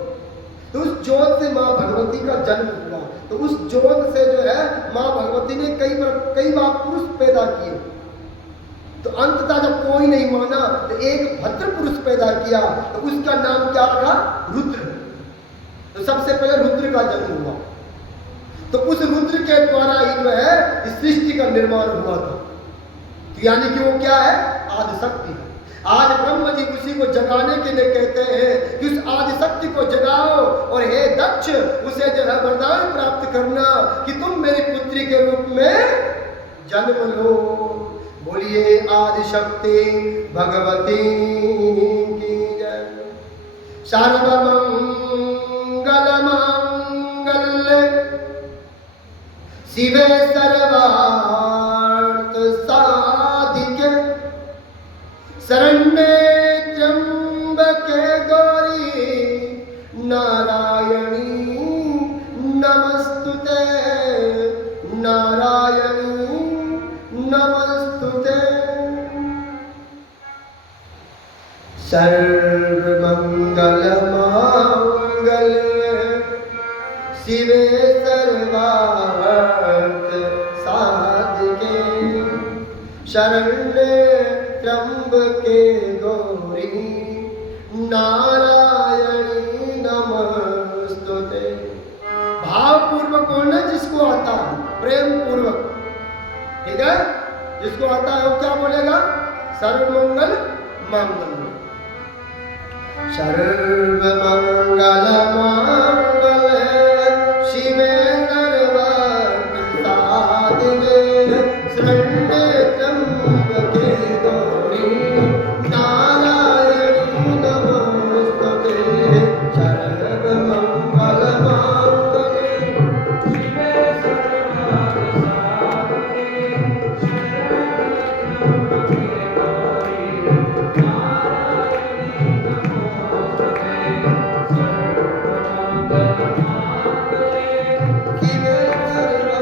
तो उस ज्योत से माँ भगवती का जन्म हुआ। तो उस ज्योत से जो है माँ भगवती ने कई बार पुरुष पैदा किए। तो अंततः जब कोई नहीं माना तो एक भद्र पुरुष पैदा किया, तो उसका नाम क्या रखा? रुद्र। तो सबसे पहले रुद्र का जन्म हुआ। तो उस रुद्र के द्वारा ही जो है इस सृष्टि का निर्माण हुआ था। तो यानी कि वो क्या है? आदिशक्ति है। आज ब्रह्म जी उसी को जगाने के लिए कहते हैं कि उस आदिशक्ति को जगाओ और हे दक्ष उसे जो है वरदान प्राप्त करना कि तुम मेरी पुत्री के रूप में जन्म लो। बोलिए आदिशक्ति भगवती की जय। सर्वमंगल मांगल्ये शिवे सर्वार्थ साधिके शरण्ये त्र्यंबके गौरी नारायणी नमस्तुते नारायणी नमस्तुते। सर्वमंगल मांगल्ये शिवे सर्वार्थ साधिके शरण्ये त्र्यंबके गौरी नारायणी नमस्तुते। भाव पूर्वक बोलना जिसको आता है, प्रेम पूर्वक, ठीक है? जिसको आता है वो क्या बोलेगा? सर्वमंगल मांगल्ये। सर्वमंगल मांगल्ये शिवे सर्वार्थ साधिके शरण्ये त्र्यंबके गौरी नारायणी नमस्तुते। सर्वमंगल मांगल्ये शिवे सर्वार्थ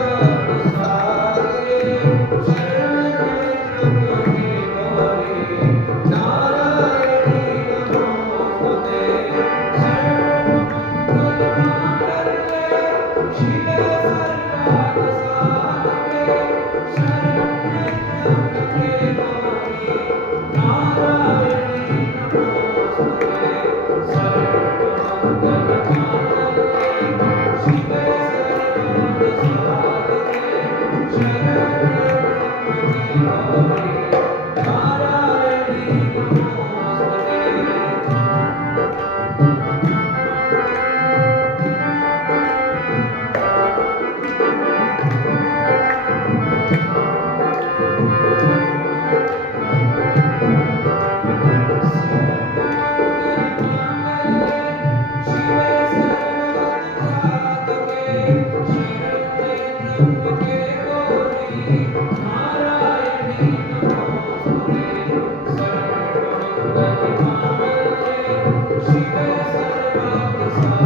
साधिके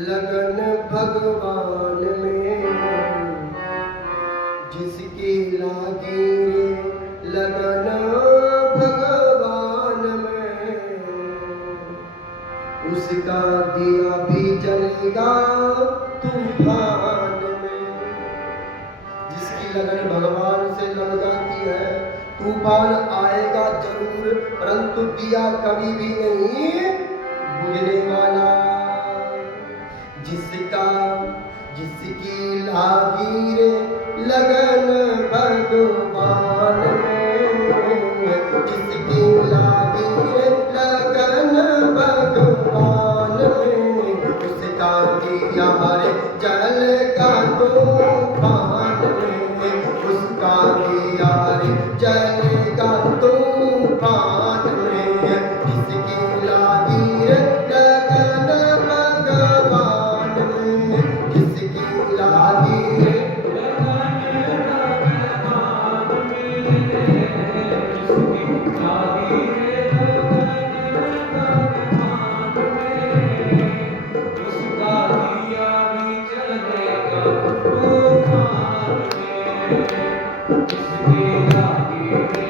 लगन भगवान में, जिसकी लागी लगन भगवान में, उसका दिया भी जलेगा तूफान में। जिसकी लगन भगवान से लग जाती है, तूफान आएगा जरूर, परंतु दिया कभी भी नहीं बुझने वाला। जिसकी लागी लगन भगवान में, जिसकी लागी है लगन भगवान में, उसका किया रे जलेगा तूफान में, उसका किया रे जलेगा तूफान में, जिसकी लागी रे लगन भगवान में, जिसकी लागी रे उसका दिया भी चलेगा तूफान में, जिसकी लागी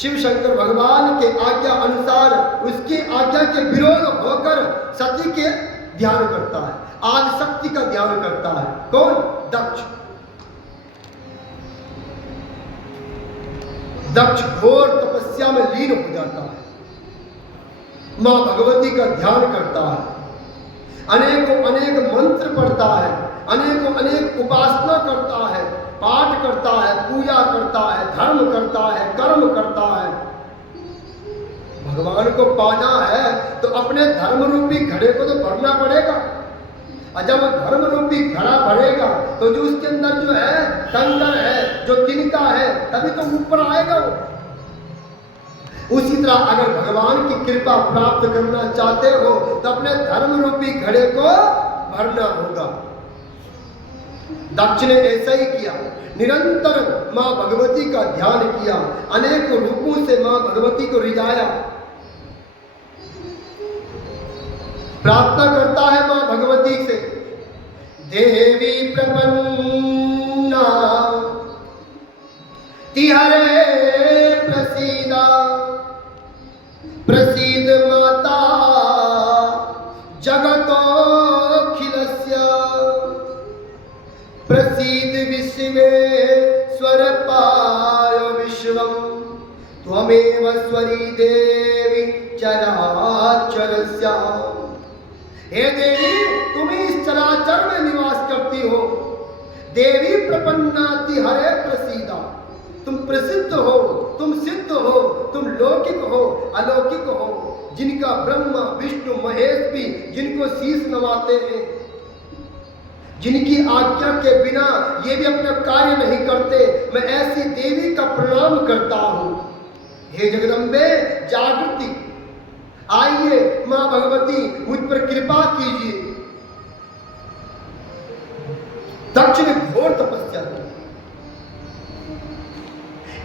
शिव शंकर भगवान के आज्ञा अनुसार उसकी आज्ञा के विरोध होकर सती के ध्यान करता है, आदि शक्ति का ध्यान करता है। कौन? दक्ष। दक्ष घोर तपस्या में लीन हो जाता है, मां भगवती का ध्यान करता है, अनेकों अनेक मंत्र पढ़ता है, अनेकों अनेक उपासना करता है, पाठ करता है, पूजा करता है, धर्म करता है, कर्म करता है। भगवान को पाना है तो अपने धर्म रूपी घड़े को तो भरना पड़ेगा, और जब धर्म रूपी घड़ा भरेगा तो जो उसके अंदर जो है कंकर है, जो तिनका है, तभी तो ऊपर आएगा वो। उसी तरह अगर भगवान की कृपा प्राप्त करना चाहते हो तो अपने धर्म रूपी घड़े को भरना होगा। दक्ष ने ऐसा ही किया, निरंतर मां भगवती का ध्यान किया, अनेक रूपों से मां भगवती को रिझाया, प्रार्थना करता है मां भगवती से, देवी प्रपन्ना तिहरे प्रसीदा, प्रसीद माता जगतोऽखिलस्य, प्रसीद विश्वेश्वर पाय विश्वम, त्वमेव स्वरी देवी चराचरस्य। हे देवी, तुम इस चराचर में निवास करती हो। देवी प्रपन्नाति हरे प्रसीदा, तुम प्रसिद्ध हो, तुम सिद्ध हो, तुम लौकिक हो, अलौकिक हो, जिनका ब्रह्मा विष्णु महेश भी जिनको शीश नवाते हैं, जिनकी आज्ञा के बिना ये भी अपना कार्य नहीं करते, मैं ऐसी देवी का प्रणाम करता हूं। हे जगदम्बे जागृति, आइए मां भगवती मुझ पर कृपा कीजिए। दक्ष ने घोर तपस्या की।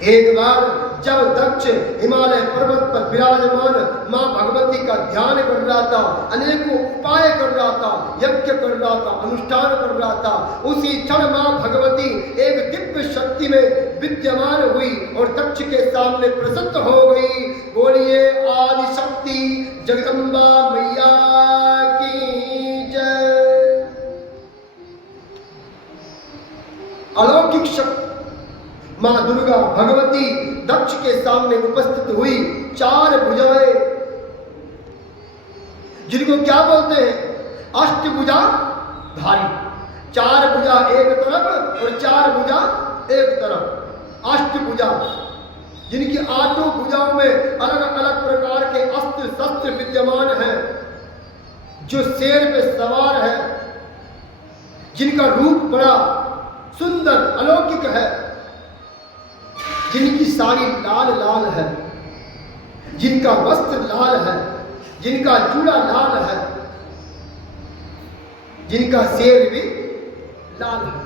एक बार जब दक्ष हिमालय पर्वत पर विराजमान मां भगवती का ध्यान कर रहा था, अनेकों उपाय कर रहा था, यज्ञ कर रहा था, अनुष्ठान कर रहा था, उसी क्षण मां भगवती एक दिव्य शक्ति में विद्यमान हुई और दक्ष के सामने प्रसिद्ध हो गई। बोलिए आदि शक्ति जगदम्बा मैया की जय। अलौकिक शक्ति मां दुर्गा भगवती दक्ष के सामने उपस्थित हुई। 4 भुजाएं, जिनको क्या बोलते हैं, अष्टभुजा धारी। 4 भुजा एक तरफ और 4 भुजा एक तरफ, अष्टभुजा, जिनकी 8 भुजाओं में अलग अलग प्रकार के अस्त्र शस्त्र विद्यमान हैं, जो शेर पे सवार है, जिनका रूप बड़ा सुंदर अलौकिक है, जिनकी साड़ी लाल लाल है, जिनका वस्त्र लाल है, जिनका चूड़ा लाल है, जिनका शेर भी लाल है।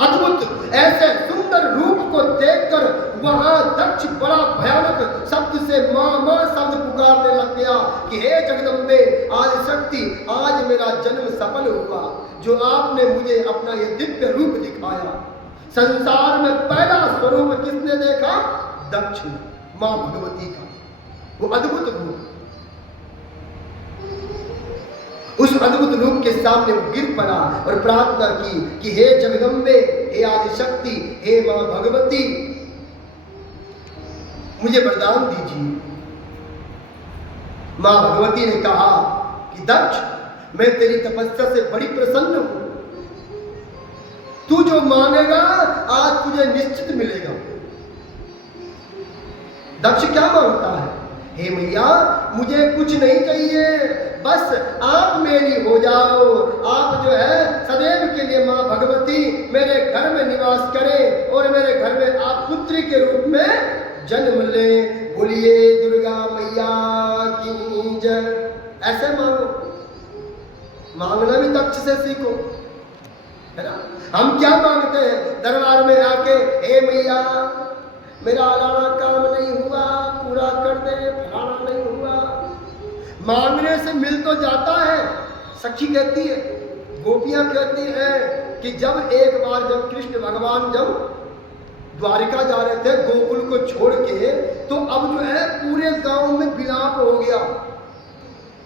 अद्भुत ऐसे सुंदर रूप को देखकर वहां दक्ष बड़ा भयानक शब्द से मां मां शब्द पुकारने लग गया कि हे जगदम्बे आदि शक्ति, आज मेरा जन्म सफल हुआ, जो आपने मुझे अपना ये दिव्य रूप दिखाया। संसार में पहला स्वरूप किसने देखा? दक्ष ने, मां भगवती का वो अद्भुत रूप। उस अद्भुत रूप के सामने वो गिर पड़ा और प्रार्थना की कि हे जगदम्बे, हे आदि शक्ति, हे मां भगवती, मुझे वरदान दीजिए। मां भगवती ने कहा कि दक्ष, मैं तेरी तपस्या से बड़ी प्रसन्न हूं, तू जो मांगेगा आज तुझे निश्चित मिलेगा। दक्ष क्या मांगता है? हे मैया, मुझे कुछ नहीं चाहिए, बस आप मेरी हो जाओ। आप जो है सदैव के लिए मां भगवती मेरे घर में निवास करें और मेरे घर में आप पुत्री के रूप में जन्म ले। बोलिए दुर्गा मैया की जय। ऐसे मांगो, मांगना भी दक्ष से सीखो, है ना। हम क्या मांगते हैं दरबार में आके, हे मैया मेरा फलाना काम नहीं हुआ, पूरा कर दे, फलाना नहीं हुआ। मांगने से मिल तो जाता है। सखी कहती है, गोपियां कहती हैं कि जब एक बार जब कृष्ण भगवान जब द्वारिका जा रहे थे गोकुल को छोड़ के, तो अब जो है पूरे गांव में विलाप हो गया।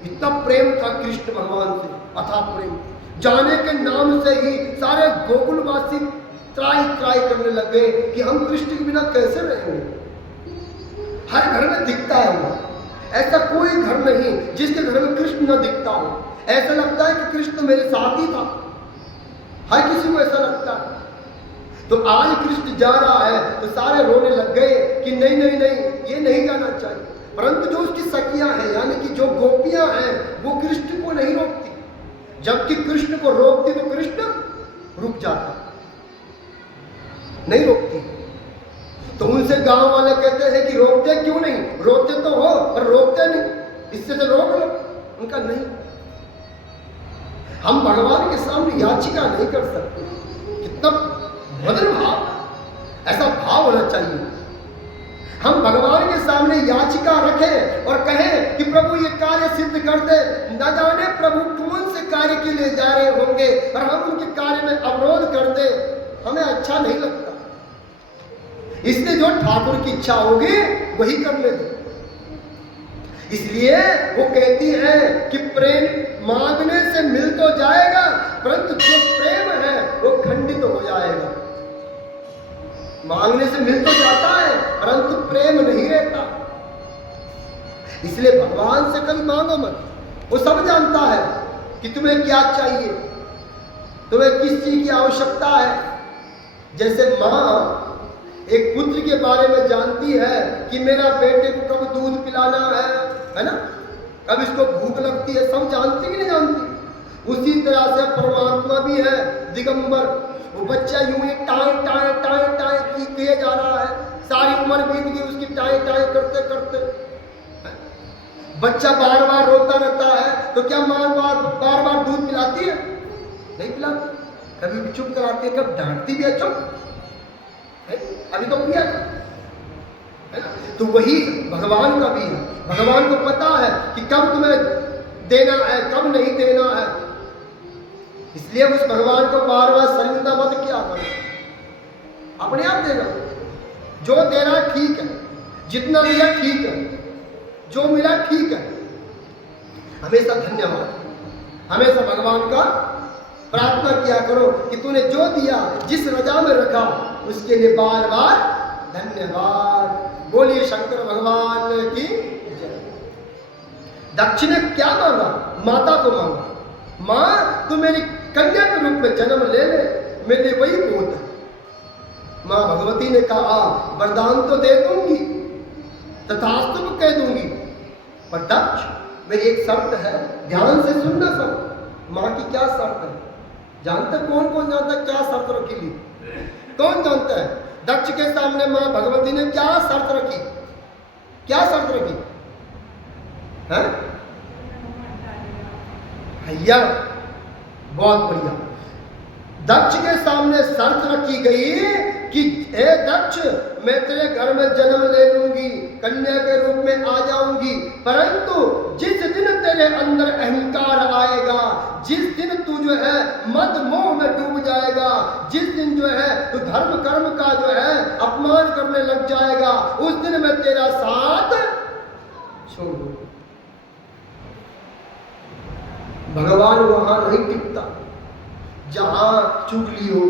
इतना प्रेम था कृष्ण भगवान से, अथाह प्रेम, जाने के नाम से ही सारे गोकुलवासी त्राई त्राई करने लगे कि हम कृष्ण के बिना कैसे रहेंगे। हर घर में दिखता है वो, ऐसा कोई घर नहीं जिसके घर में कृष्ण न दिखता हो। ऐसा लगता है कि कृष्ण मेरे साथ ही था, हर किसी को ऐसा लगता है। तो आज कृष्ण जा रहा है तो सारे रोने लग गए कि नहीं नहीं नहीं, ये नहीं जाना चाहिए। परंतु जो उसकी सखियां हैं, यानी कि जो गोपियां हैं, वो कृष्ण को नहीं रोकती, जबकि कृष्ण को रोकती तो कृष्ण रुक जाता, नहीं रोकती। तो उनसे गांव वाले कहते हैं कि रोकते क्यों नहीं? रोकते तो हो पर रोकते नहीं, इससे तो रोक लो। उनका नहीं, हम भगवान के सामने याचिका नहीं कर सकते। कितना मधुर भाव, ऐसा भाव होना चाहिए। हम भगवान के सामने याचिका रखें और कहें कि प्रभु ये कार्य सिद्ध कर दे। न जाने प्रभु कौन से कार्य के लिए जा रहे होंगे और हम उनके कार्य में अवरोध कर दे, हमें अच्छा नहीं लगता। इसलिए जो ठाकुर की इच्छा होगी वही करने दो। इसलिए वो कहती है कि प्रेम मांगने से मिल तो जाएगा, परंतु जो प्रेम है वो खंडित हो जाएगा। मांगने से मिल तो जाता है परंतु प्रेम नहीं रहता। इसलिए भगवान से कभी मांगो मत, वो सब जानता है कि तुम्हें क्या चाहिए, तुम्हें किस चीज की आवश्यकता है। जैसे माँ एक पुत्र के बारे में जानती है कि मेरा बेटे को कब दूध पिलाना है ना, कब इसको भूख लगती है, सब जानती कि नहीं जानती। उसी तरह से परमात्मा भी है दिगंबर, वो बच्चा यूं ही टाए टाए टाए टाए किए जा रहा है, सारी उम्र बीत गई उसकी टाए टाए करते करते। बच्चा बार बार रोता रहता है तो क्या माँ बार बार दूध पिलाती है? नहीं पिलाती, कभी भी चुप कराती है, कब डांटती भी है, चुप अभी तो पिया है ना। तो वही भगवान का भी है, भगवान को पता है कि कब तुम्हें देना है कब नहीं देना है, इसलिए उस भगवान को बार बार शर्मिंदा मत किया करो, अपने आप देगा। जो दे रहा ठीक है, जितना दिया ठीक है, जो मिला ठीक है, हमेशा धन्यवाद, हमेशा भगवान का प्रार्थना किया करो कि तूने जो दिया, जिस रजा में रखा, उसके लिए बार बार धन्यवाद। बोलिए शंकर भगवान की जय। दक्ष ने क्या मांगा? माता को मांगा, मां तू मेरी कन्या के रूप में जन्म ले ले, मेरे लिए वही बहुत है। मां भगवती ने कहा वरदान तो दे दूंगी, तथास्तु कह दूंगी, पर दक्ष मेरी एक शर्त है, ध्यान से सुनना सब। मां की क्या शर्त है जानते? कौन कौन जानता है क्या शर्त रखी ली? कौन जानता है? दक्ष के सामने मां भगवती ने क्या शर्त रखी? क्या शर्त रखी है भैया? बहुत बढ़िया। दक्ष के सामने शर्त रखी गई कि हे दक्ष, मैं तेरे घर में जन्म ले लूंगी, कन्या के रूप में आ जाऊंगी, परंतु जिस दिन तेरे अंदर अहंकार आएगा, जिस दिन तू जो है मद मोह में डूब जाएगा, जिस दिन जो है तू धर्म कर्म का जो है अपमान करने लग जाएगा, उस दिन मैं तेरा साथ छोड़ दूंगा। भगवान वहां नहीं टिकता जहां चुगली हो,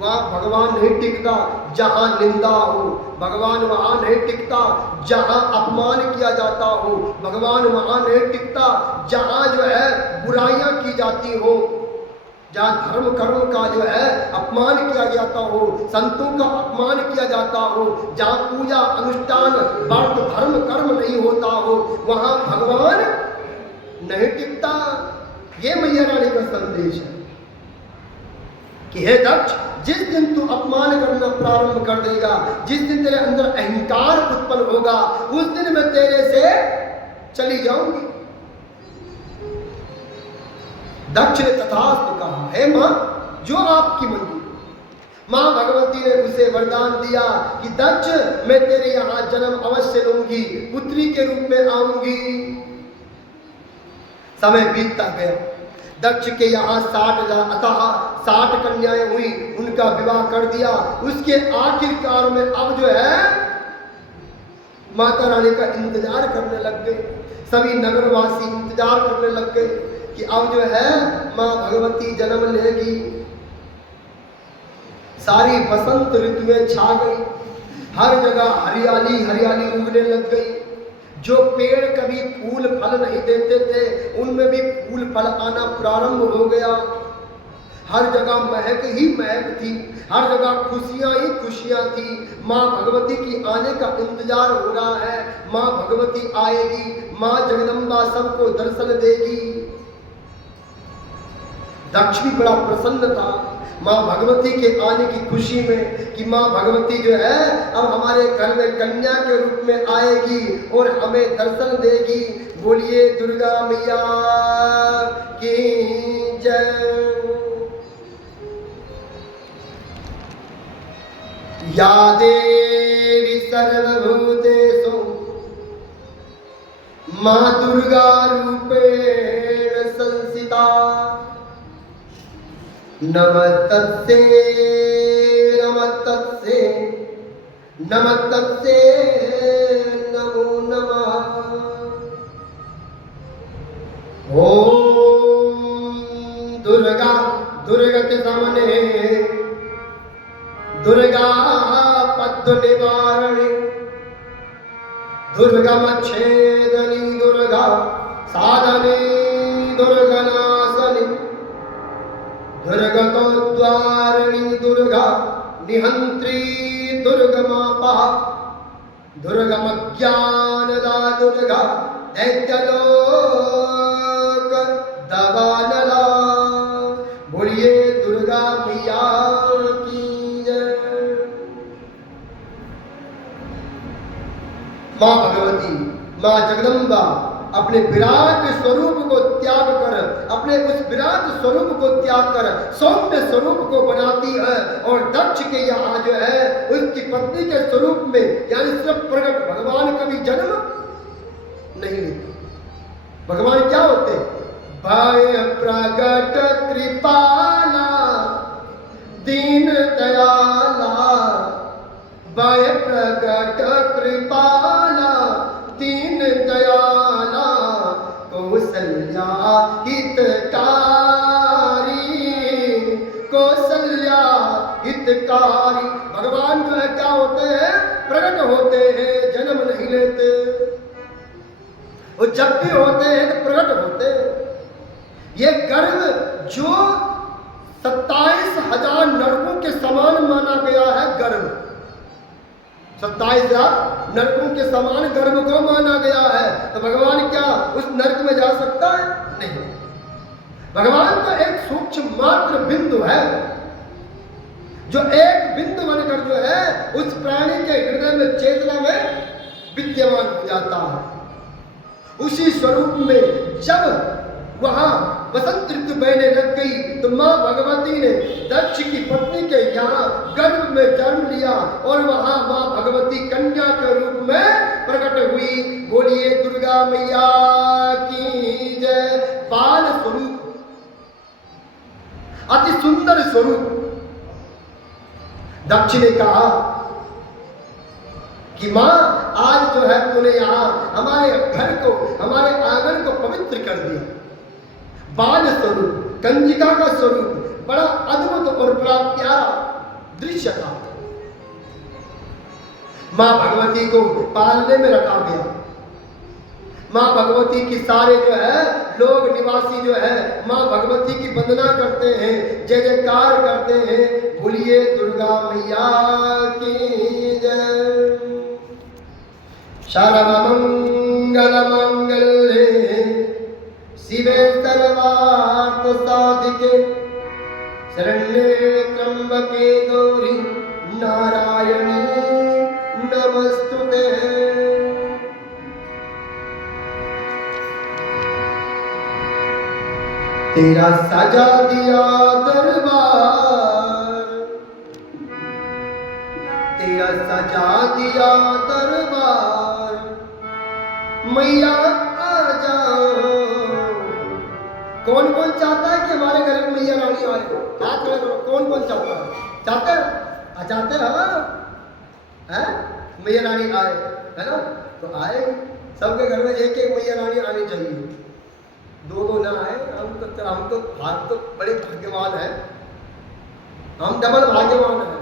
वहां भगवान नहीं टिकता जहां निंदा हो, भगवान वहां नहीं टिकता जहां अपमान किया जाता हो, भगवान वहां नहीं टिकता जहां जो है बुराइयां की जाती हो, जहां धर्म कर्म का जो है अपमान किया जाता हो, संतों का अपमान किया जाता हो, जहां पूजा अनुष्ठान व्रत धर्म कर्म नहीं होता हो, वहां भगवान नहीं टिकता। ये मैया रानी का संदेश है कि हे दक्ष, जिस दिन तू अपमान करना प्रारंभ कर देगा, जिस दिन तेरे अंदर अहंकार उत्पन्न होगा, उस दिन मैं तेरे से चली जाऊंगी। दक्ष ने तथास्तु कहा, हे मां, जो आपकी मंजूरी। मां भगवती ने उसे वरदान दिया कि दक्ष, मैं तेरे यहां जन्म अवश्य लूंगी, पुत्री के रूप में आऊंगी। समय बीतता गया, दक्ष के यहाँ 60 कन्याएं हुई, उनका विवाह कर दिया। उसके आखिरकार में अब जो है माता रानी का इंतजार करने लग गए, सभी नगरवासी इंतजार करने लग गए कि अब जो है माँ भगवती जन्म लेगी। सारी बसंत ऋतुएं छा गई, हर जगह हरियाली हरियाली उगने लग गई। जो पेड़ कभी फूल फल नहीं देते थे, उनमें भी फूल फल आना प्रारंभ हो गया। हर जगह महक ही महक थी, हर जगह खुशियां ही खुशियां थी। माँ भगवती की आने का इंतजार हो रहा है, माँ भगवती आएगी, माँ जगदम्बा सबको दर्शन देगी। दक्ष भी बड़ा प्रसन्न था माँ भगवती के आने की खुशी में कि माँ भगवती जो है अब हमारे घर में कन्या के रूप में आएगी और हमें दर्शन देगी। बोलिए दुर्गा मैया की जय। या देवी सर्वभूतेषु माँ दुर्गा रूपेण संस्थिता, नमस्तस्यै नमस्तस्यै नमस्तस्यै नमो नमः। ओम दुर्गा दुर्गति समने दुर्गा पद्म निवारणी दुर्गमच्छेदनी दुर्गा साधनी दुर्गनाशनी दुर्गतोद्वारिणी दुर्गा निहंत्री दुर्गमापा दुर्गमज्ञानदा दुर्गा दैत्यलोक दवानला। बोलिए दुर्गा मैया माँ भगवती, माँ जगदम्बा अपने विराट स्वरूप को त्याग कर, अपने उस विराट स्वरूप को त्याग कर सौम्य स्वरूप को बनाती है। और दक्ष के यहाँ जो है उसकी पत्नी के स्वरूप में यानी सिर्फ प्रकट, भगवान कभी जन्म नहीं लेते। भगवान क्या होते? भय प्रगट कृपाला दीन दयाला, भय प्रगट कृपाला दीन दयाला, कौसल्या हितकारी, कौसल्या हितकारी। भगवान जो है क्या होते हैं? प्रकट होते हैं, जन्म नहीं लेते। और जब भी होते हैं तो प्रकट होते हैं। ये गर्भ जो 27,000 नरकों के समान माना गया है, गर्भ 27,000 नरकों के समान गर्भ को माना गया है। तो भगवान क्या उस नरक में जा सकता है? नहीं। भगवान तो एक सूक्ष्म मात्र बिंदु है, जो एक बिंदु बनकर जो है उस प्राणी के हृदय में, चेतना में विद्यमान हो जाता है। उसी स्वरूप में जब वहां वसंत ऋतु बहने लग गई तो माँ भगवती ने दक्ष की पत्नी के यहाँ गर्भ में जन्म लिया और वहां माँ भगवती कन्या के रूप में प्रकट हुई। बोलिए दुर्गा मैया की जय। बाल स्वरूप, अति सुंदर स्वरूप। दक्ष ने कहा कि माँ आज जो है तूने यहाँ हमारे घर को, हमारे आंगन को पवित्र कर दिया। बाल स्वरूप, कंजिका का स्वरूप बड़ा अद्भुत और बड़ा प्यारा दृश्य था। माँ भगवती को पालने में रखा गया। माँ भगवती की सारे जो है लोग निवासी जो है माँ भगवती की वंदना करते हैं, जय जयकार करते हैं। बोलिए दुर्गा मैया की जय। सर्वमंगल मंगल्ये शिवे सर्वार्थ साधिके शरण्ये त्र्यंबके गौरी नारायणी नमस्तुते। तेरा सजा दिया दरबार, तेरा सजा दिया दरबार, मैया आ जाओ। कौन कौन चाहता है कि हमारे घर में मैया रानी आए? हाथ खड़े करो। कौन कौन चाहता है? चाहते हैं? चाहते हैं मैया रानी आए, है ना? तो आए, सबके घर में एक एक मैया रानी आनी चाहिए। दो दो ना आए। हम तो बड़े भाग्यवान हैं, हम डबल भाग्यवान हैं।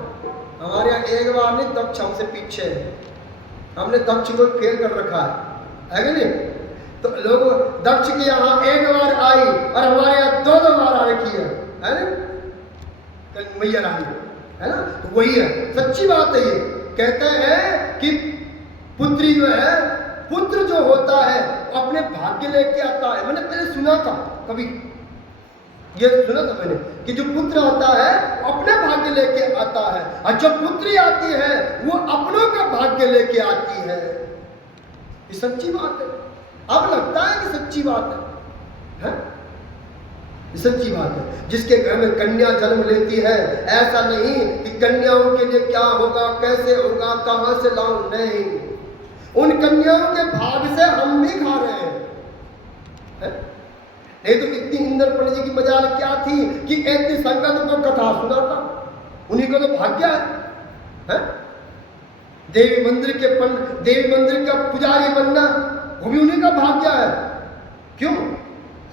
हमारे यहाँ एक बार नहीं, दक्ष हमसे पीछे है। हमने दक्ष को फेल कर रखा है कि नहीं? तो लोग दक्ष के यहाँ एक बार आई और हमारे यहाँ दो दो बार आ रखी है ना? मैया रानी, है ना? तो वही है, सच्ची बात है। ये कहते हैं कि पुत्री जो है, पुत्र जो होता है अपने भाग्य लेके आता है। मैंने पहले सुना था, कभी ये सुना था मैंने कि जो पुत्र आता है अपने भाग्य लेके आता है, और जो पुत्री आती है वो अपनों का भाग्य लेके आती है। ये सच्ची बात है। अब लगता है कि सच्ची बात है? ये सच्ची बात है। जिसके घर में कन्या जन्म लेती है, ऐसा नहीं कि कन्याओं के लिए क्या होगा, कैसे होगा, कहां से लाऊं, नहीं। उन कन्याओं के भाग से हम भी खा रहे हैं, है? नहीं तो इतनी इंद्र पंडित जी की मजाल क्या थी कि इतनी संगत को कथा सुनाता, उन्हीं को तो भाग्य है? देवी मंदिर का पुजारी बनना वो भी उन्हीं का भाग्य है। क्यों?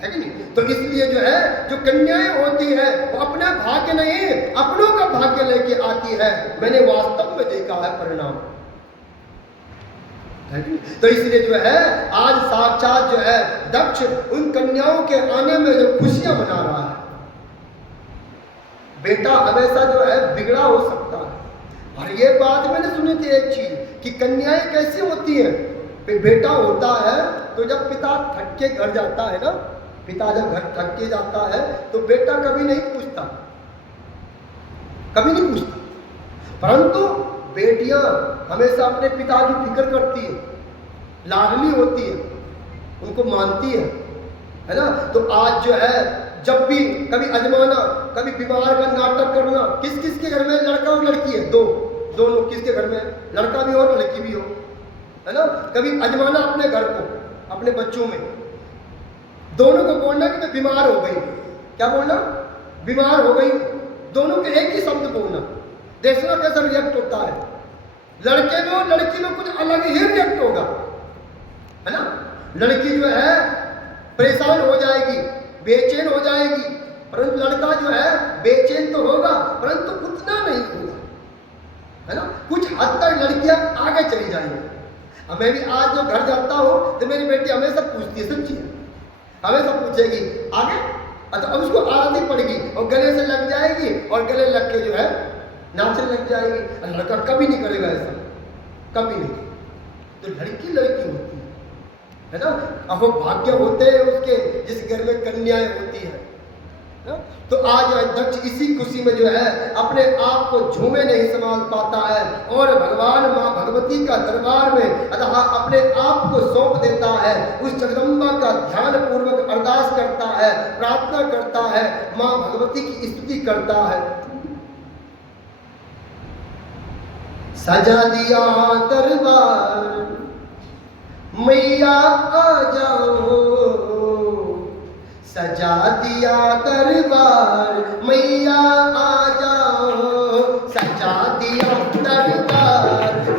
है कि नहीं? तो इसलिए जो है जो कन्याएं होती है वो अपना भाग्य नहीं अपनों का भाग्य लेके आती है। मैंने वास्तव में देखा है परिणाम। तो इसलिए जो है आज साक्षात जो है दक्ष उन कन्याओं के आने में जो खुशियां मना रहा है। बेटा हमेशा जो है बिगड़ा हो सकता है। और ये बात मैंने सुनी थी एक चीज कि कन्याएं कैसी होती हैं। बेटा होता है तो जब पिता थक के घर जाता है ना, पिता जब घर थक के जाता है तो बेटा कभी नहीं पूछता, कभी नहीं पूछता। परंतु बेटियां हमेशा अपने पिता की फिक्र करती है। लाडली होती है, उनको मानती है ना। तो आज जो है जब भी कभी अजमाना, कभी बीमार का नाटक करना, किस किस के घर में लड़का और लड़की है? दोनों किसके घर में है? लड़का भी हो और लड़की भी हो, है ना। कभी अजमाना अपने घर को, अपने बच्चों में, दोनों को बोलना कि मैं बीमार हो गई। क्या बोलना? बीमार हो गई। दोनों के एक ही शब्द बोलना, देखना कैसा रिएक्ट होता है। लड़के में और लड़की में कुछ अलग ही रिएक्ट होगा, है ना। लड़की जो है परेशान हो जाएगी, बेचैन हो जाएगी, परंतु लड़का जो है बेचैन तो होगा परंतु उतना नहीं होगा, है ना। कुछ हद तक लड़कियां आगे चली जाएंगी। अब मैं भी आज जो घर जाता हूँ तो मेरी बेटी हमेशा पूछती है, सच्ची है, हमेशा पूछेगी आगे। अच्छा, अब उसको आदत पड़ेगी और गले से लग जाएगी और गले लग के जो है नाचने लग जाएगी। लड़का कभी नहीं करेगा ऐसा, कभी नहीं। तो लड़की लड़की होती है ना। अब वो भाग्य होते हैं उसके जिस घर में कन्याएं होती है ना। तो आज दक्ष इसी खुशी में जो है अपने आप को झूमे नहीं संभाल पाता है और भगवान माँ भगवती का दरबार में अतः अपने आप को सौंप देता है। उस जगदम्बा का ध्यान पूर्वक अरदास करता है, प्रार्थना करता है, माँ भगवती की स्तुति करता है। सजा दिया दरबार मैया आ जाओ, सजा दिया दरबार मैया आ जाओ, सजा दिया दरबार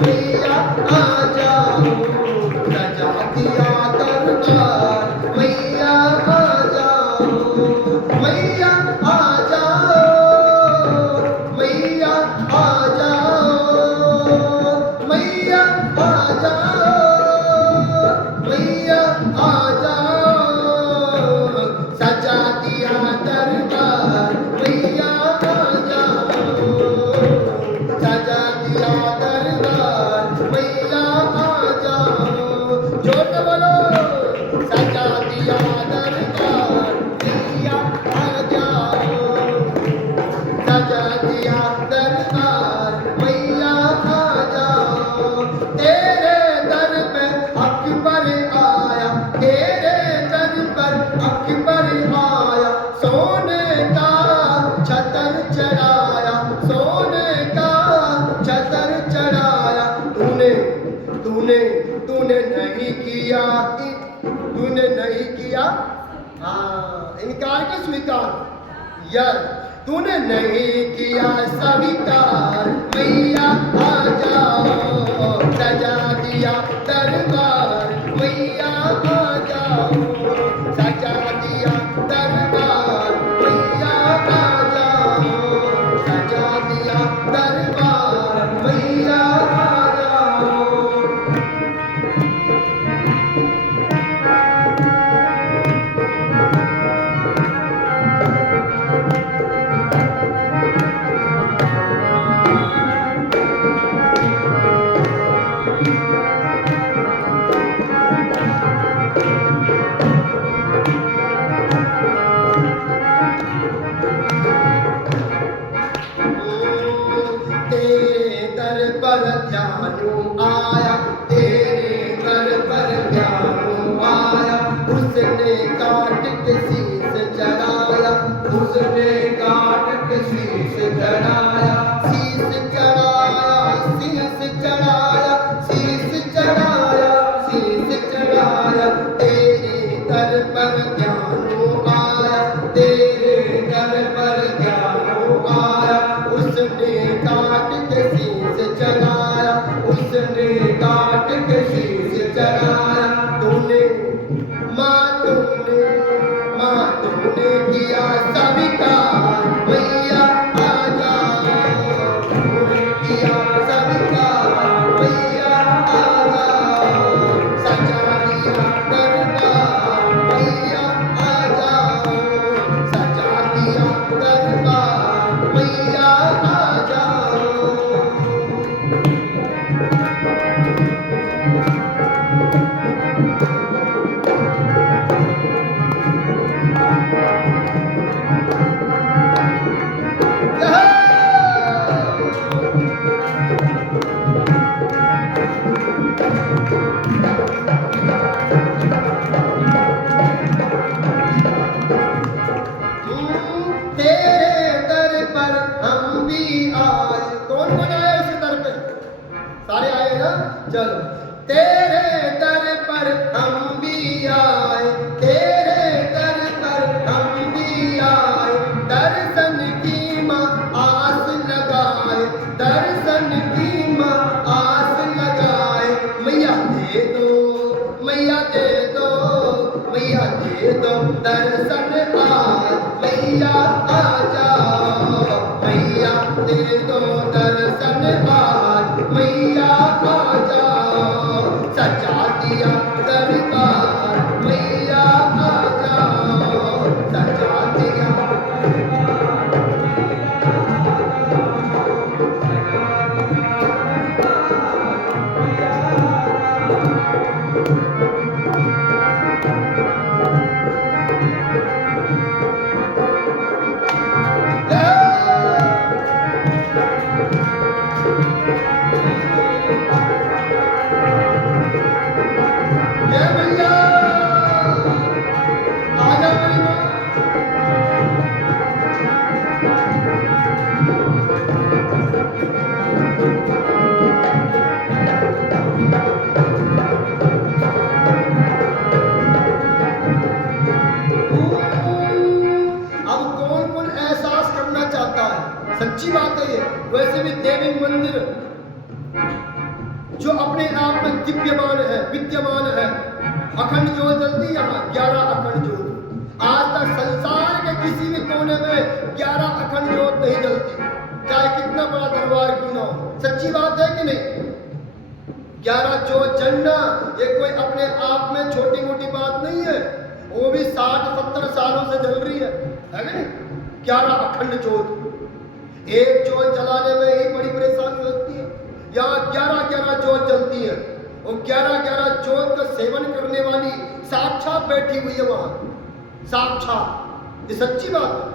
मैया आ जाओ, सजा दिया दरबार मैया आ जाओ, मैया आ जाओ, मैया आ जाओ, मैया आ जाओ, मैया आ जाओ, सजा दिया दरबार मैया आ जाओ, सजा दिया दरबार मैया आ जाओ। जोर से बोलो, सजा दिया दरबार मैया आ जाओ, सजा दिया दरबार मैया आ जाओ। तेरे दर पे अकबर आया, तेरे दर पर अकबर आया, सोने का छतर चढ़ाया, सोने का छतर चढ़ाया। तूने तूने तूने नहीं किया, तूने नहीं किया, हाँ इनकार के स्वीकार। यार तूने नहीं किया स्वीकार, मैया आ जाओ, सजा दिया दरबार मैया आ जाओ, सजा दिया दरबार मैया आ जाओ, सजा दिया दरबार मैया आ जाओ। तेरे दर पर ध्यानु आया, तेरे दर पर ध्यानु आया, उसने काट के शीश चढ़ाया, उसने काट के शीश चढ़ाया, शीश चढ़ाया, शीश चढ़ाया, शीश चढ़ाया, शीश चढ़ाया। तेरे दर पर ध्यानु आया, तेरे दर पर ध्यानु आया, उसने काट के शीश चढ़ाया, उसने काट के शीश चढ़ाया। तूने माँ तूने किया स्वीकार मैया आ जाओ, तूने किया स्वीकार मैया आ जाओ, सजा दिया दरबार मैया आ जाओ, सजा दिया दरबार मैया आ जाओ। सारे आए ना? चलो। तेरे दर पर हम भी आए, तेरे दर पर हम भी आए, दर्शन की माँ आस लगाए, दर्शन की माँ आस लगाए। मैया दे दो, मैया दे दो, मैया दे दो दर्शन आज, मैया आ जाओ, मैया दे दो दर्शन आज, मैया आ जाओ, सजा दिया दरबार, मैया आ जाओ, सजा दिया। जय मैया, आ जाओ मेरी माँ। अब कौन कौन एहसास करना चाहता है? सच्ची बात है ये। वैसे भी देवी मंदिर जो अपने आप में दिव्यमान है, विद्यमान है, अखंड ज्योत जलती यहाँ 11 अखंड ज्योत। आज तक संसार के किसी भी कोने में 11 अखंड ज्योत नहीं जलती, चाहे कितना बड़ा दरबार क्यों ना हो। सच्ची बात है कि नहीं? 11 ज्योत जलना ये कोई अपने आप में छोटी मोटी बात नहीं है। वो भी 60-70 सालों से जल रही है कि नहीं? 11 अखंड ज्योत। एक ज्योत जलाने में ही बड़ी परेशानी होती है, यहाँ 11-11 ज्योत जलती है। और 11-11 ज्योत का सेवन करने वाली साक्षात बैठी हुई है वहां, साक्षात। ये सच्ची बात है।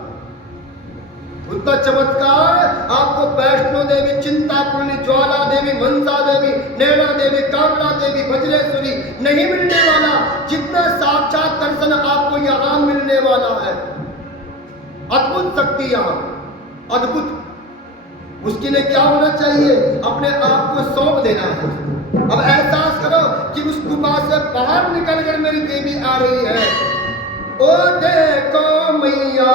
उतना चमत्कार आपको वैष्णो देवी, चिंतापूर्णी, ज्वाला देवी, मनसा देवी, नैना देवी, कामला देवी, वज्रेश्वरी नहीं मिलने वाला, जितना साक्षात दर्शन आपको यहाँ मिलने वाला है। अद्भुत शक्ति यहाँ, अद्भुत। उसके लिए क्या होना चाहिए? अपने आप को सौंप देना है। अब एहसास करो कि उस गुफा से बाहर निकलकर मेरी देवी आ रही है। ओ देखो मैया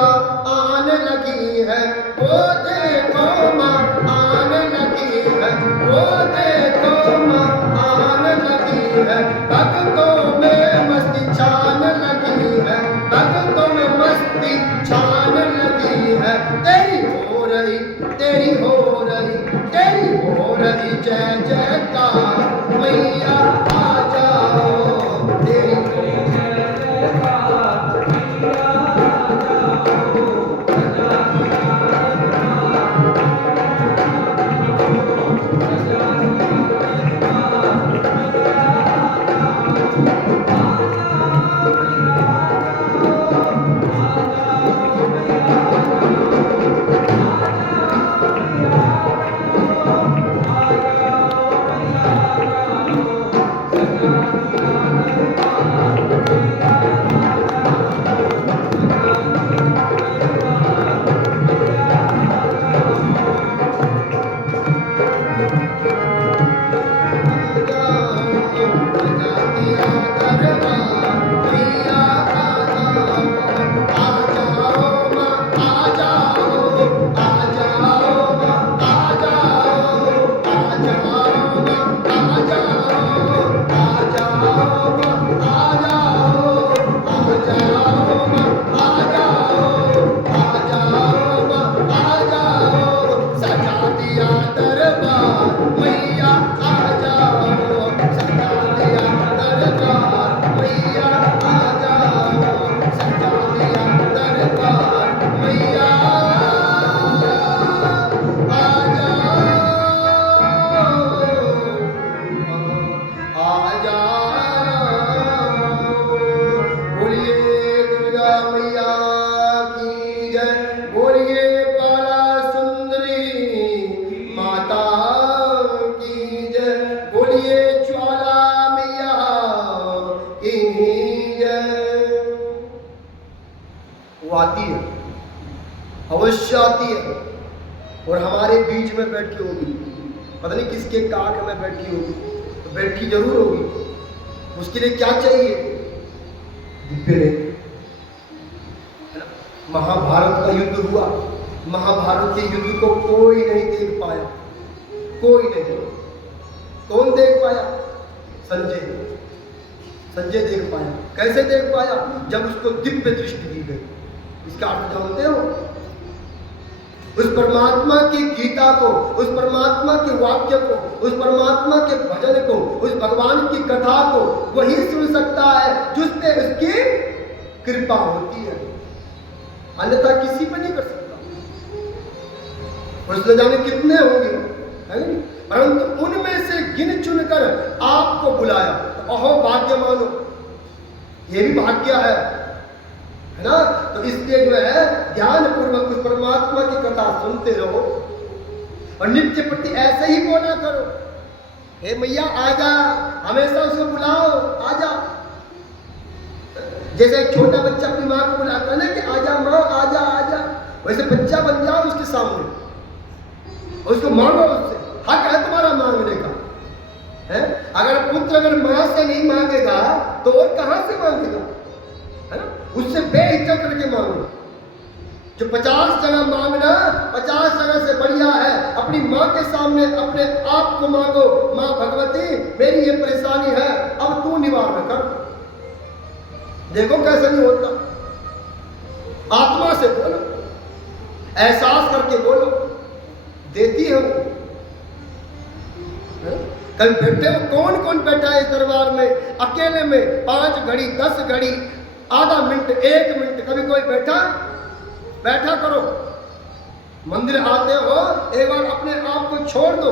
आने लगी है, ओ देखो माँ आने लगी है, ओ देखो माँ आने लगी है, भक्तों में मस्ती छाने लगी है, भक्तों में मस्ती छाने लगी है। तेरी हो रही, तेरी हो रही, तेरी हो रही जय जयकार, मैया आ जाओ, तेरी अवश्य आती है और हमारे बीच में बैठी होगी। पता नहीं किसके काख में बैठी होगी, तो बैठी जरूर होगी, उसके लिए क्या चाहिए? दिव्य नेत्र। महाभारत का युद्ध हुआ, महाभारत के युद्ध को कोई नहीं देख पाया, कोई नहीं। कौन देख पाया? संजय। संजय देख पाया। कैसे देख पाया? जब उसको दिव्य दृष्टि दी गई। इसका अर्थ जानते हो? उस परमात्मा की गीता को, उस परमात्मा के वाक्य को, उस परमात्मा के भजन को, उस भगवान की कथा को वही सुन सकता है जिस पे उसकी कृपा होती है, अन्यथा किसी पर नहीं कर सकता। उसने जाने कितने होंगे, है नहीं? परंतु उनमें से गिन चुन कर आपको बुलाया, तो अहो भाग्य मानो, ये भी भाग्य है ना? तो इसलिए जो है ध्यान पूर्वक उस परमात्मा की कथा सुनते रहो और नित्य प्रति ऐसे ही बोला करो, हे मैया आजा, हमेशा उसको बुलाओ, आजा। जैसे एक छोटा बच्चा अपनी माँ को बुलाता है ना कि आजा माँ, आजा आजा, वैसे बच्चा बन जाओ उसके सामने, उसको मांगो, उससे हक है तुम्हारा मांगने का, है? अगर पुत्र अगर माँ से नहीं मांगेगा तो और कहां से मांगेगा, है ना? उससे बेहिचक करके मांगो। जो 50 जगह मांगना 50 जगह से बढ़िया है अपनी माँ के सामने अपने आप को मांगो, माँ भगवती मेरी ये परेशानी है, अब तू निवारण कर। देखो कैसे नहीं होता, आत्मा से बोलो, एहसास करके बोलो, देती है वो। कल बैठे हो, कौन कौन बैठा है इस दरबार में अकेले में 5 घड़ी 10 घड़ी, आधा मिनट 1 मिनट, कभी कोई बैठा? बैठा करो। मंदिर आते हो एक बार अपने आप को छोड़ दो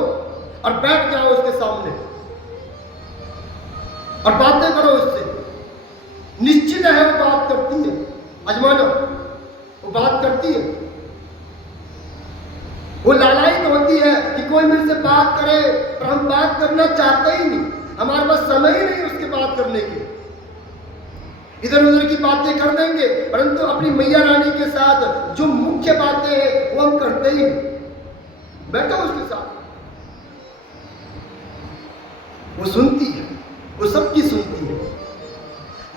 और बैठ जाओ उसके सामने और बातें करो उससे। निश्चित है वो बात करती है, अजमाना, वो बात करती है। वो लालायित होती है कि कोई मेरे से बात करे, पर हम बात करना चाहते ही नहीं, हमारे पास समय ही नहीं उसकी बात करने की। इधर उधर की बातें कर देंगे, परंतु अपनी मैया रानी के साथ जो मुख्य बातें हैं वो हम करते ही नहीं। बैठो उसके साथ, वो सुनती है, वो सबकी सुनती है।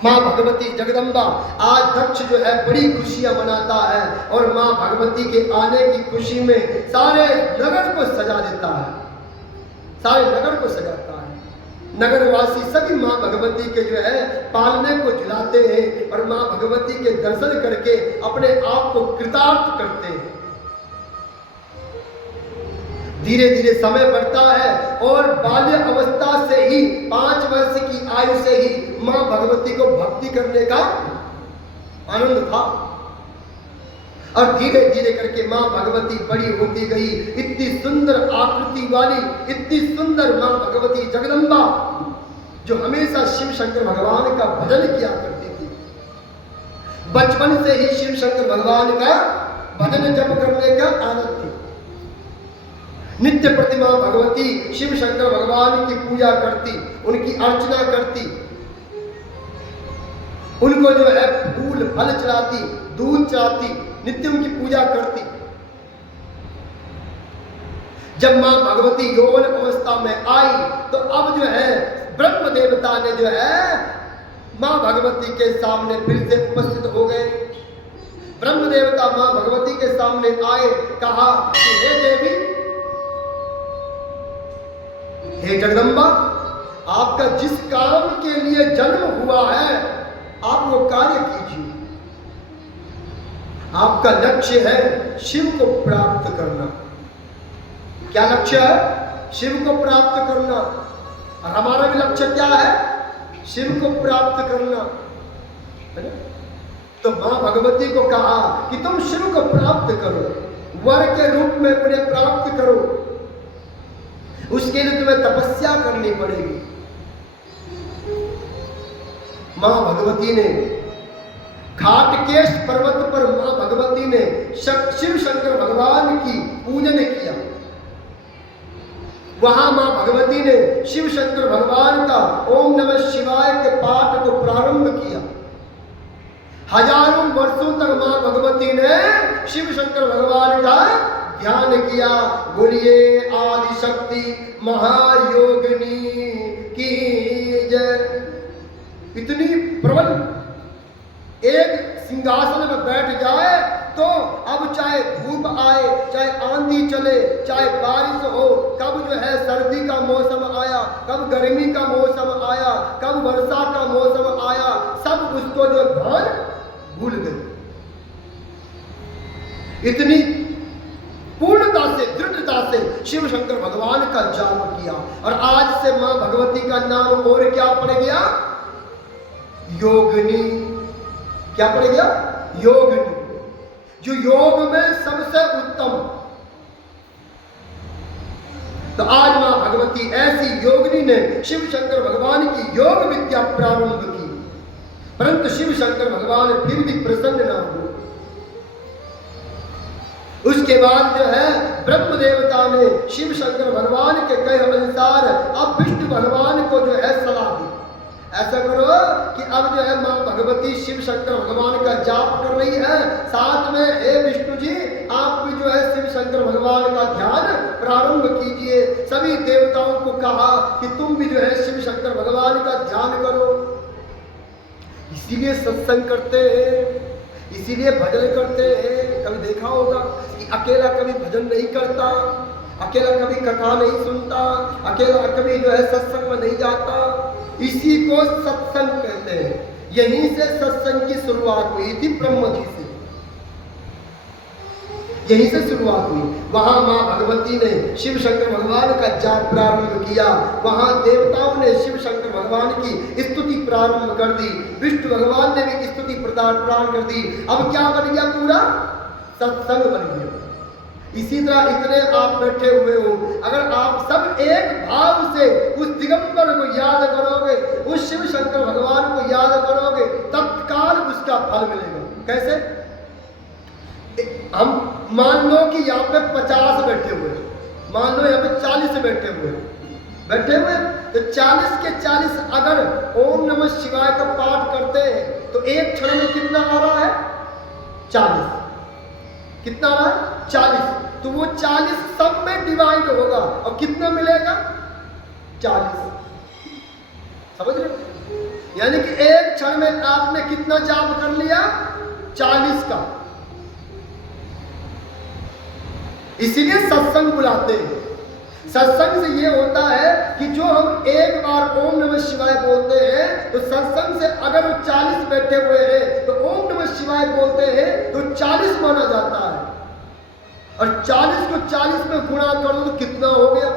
माँ भगवती जगदम्बा आज दक्ष जो है बड़ी खुशियां मनाता है और माँ भगवती के आने की खुशी में सारे नगर को सजा देता है, सारे नगर को सजाता है। नगरवासी सभी माँ भगवती के जो है पालने को झुलाते हैं और माँ भगवती के दर्शन करके अपने आप को कृतार्थ करते हैं। धीरे धीरे समय बढ़ता है और बाल्य अवस्था से ही 5 वर्ष की आयु से ही माँ भगवती को भक्ति करने का आनंद था और धीरे धीरे करके माँ भगवती बड़ी होती गई। इतनी सुंदर आकृति वाली, इतनी सुंदर माँ भगवती जगदम्बा जो हमेशा शिव शंकर भगवान का भजन किया करती थी। बचपन से ही शिव शंकर भगवान का भजन जप करने का आदत थी। नित्य प्रतिमा भगवती शिव शंकर भगवान की पूजा करती, उनकी अर्चना करती, उनको जो है फूल फल चढ़ाती, दूध चढ़ाती, नित्य उनकी पूजा करती। जब मां भगवती यौवन अवस्था में आई तो अब जो है ब्रह्म देवता ने जो है मां भगवती के सामने फिर से उपस्थित हो गए। ब्रह्म देवता मां भगवती के सामने आए, कहा कि हे देवी, हे जगदम्बा, आपका जिस काम के लिए जन्म हुआ है आप वो कार्य कीजिए। आपका लक्ष्य है शिव को प्राप्त करना। क्या लक्ष्य है? शिव को प्राप्त करना। और हमारा भी लक्ष्य क्या है? शिव को प्राप्त करना, है ना? तो मां भगवती को कहा कि तुम शिव को प्राप्त करो, वर के रूप में उन्हें प्राप्त करो। उसके लिए तुम्हें तपस्या करनी पड़ेगी। मां भगवती ने घाटकेश पर्वत पर मां भगवती ने शिव शंकर भगवान की पूजन किया। वहां मां भगवती ने शिव शंकर भगवान का ओम नमः शिवाय के पाठ को प्रारंभ किया। हजारों वर्षों तक मां भगवती ने शिव शंकर भगवान का ध्यान किया। बोलिए आदि शक्ति शक्ति महायोगिनी की जय। इतनी प्रबल, एक सिंहासन में बैठ जाए तो अब चाहे धूप आए, चाहे आंधी चले, चाहे बारिश हो, कब जो है सर्दी का मौसम आया, कब गर्मी का मौसम आया, कब वर्षा का मौसम आया, सब उसको जो भान भूल गए। इतनी पूर्णता से, दृढ़ता से शिव शंकर भगवान का जाप किया। और आज से मां भगवती का नाम और क्या पड़ गया? योगिनी। क्या पड़ गया? योगिनी, जो योग में सबसे उत्तम। तो आज मां भगवती ऐसी योगिनी ने शिव शंकर भगवान की योग विद्या प्रारंभ की, परंतु शिव शंकर भगवान फिर भी प्रसन्न न हुए। उसके बाद जो है ब्रह्म देवता ने शिव शंकर भगवान के कहे अनुसार अब विष्णु भगवान को जो है सलाह दी, ऐसा करो कि अब जो है मां भगवती शिव शंकर भगवान का जाप कर रही है, साथ में हे विष्णु जी आप भी जो है शिव शंकर भगवान का ध्यान प्रारंभ कीजिए। सभी देवताओं को कहा कि तुम भी जो है शिव शंकर भगवान का ध्यान करो। इसीलिए सत्संग करते हैं, इसीलिए भजन करते हैं। कभी देखा होगा कि अकेला कभी भजन नहीं करता, अकेला कभी कथा नहीं सुनता, अकेला कभी जो है सत्संग में नहीं जाता। इसी को सत्संग कहते हैं। यहीं से सत्संग की शुरुआत हुई थी, ब्रह्म जी से, यहीं से शुरुआत हुई। वहां मां भगवती ने शिव शंकर भगवान का जाप प्रारंभ किया, वहां देवताओं ने शिव शंकर भगवान की स्तुति प्रारंभ कर दी, विष्णु भगवान ने भी स्तुति प्रदान कर दी। अब क्या बन गया? पूरा सत्संग बन गया। इसी तरह इतने आप बैठे हुए हो, अगर आप सब एक भाव से उस दिगंबर को याद करोगे, उस शिव शंकर भगवान को याद करोगे, तत्काल उसका फल मिलेगा। कैसे? हम मान लो कि यहाँ पे 50 बैठे हुए, मान लो यहाँ पे 40 बैठे हुए, तो 40 के 40 अगर ओम नमः शिवाय का पाठ करते हैं तो एक क्षण में कितना आ रहा है? 40। कितना आ रहा है? 40। तो वो 40 सब में डिवाइड होगा और कितना मिलेगा? 40। समझ रहे? यानी कि एक क्षण में आपने कितना जाप कर लिया? 40 का। इसीलिए सत्संग बुलाते हैं। सत्संग से ये होता है कि जो हम एक बार ओम नमः शिवाय बोलते हैं तो सत्संग से अगर वो 40 बैठे हुए हैं तो ओम नमः शिवाय बोलते हैं तो 40 माना जाता है। और 40 को 40 में गुणा कर दो तो कितना हो गया?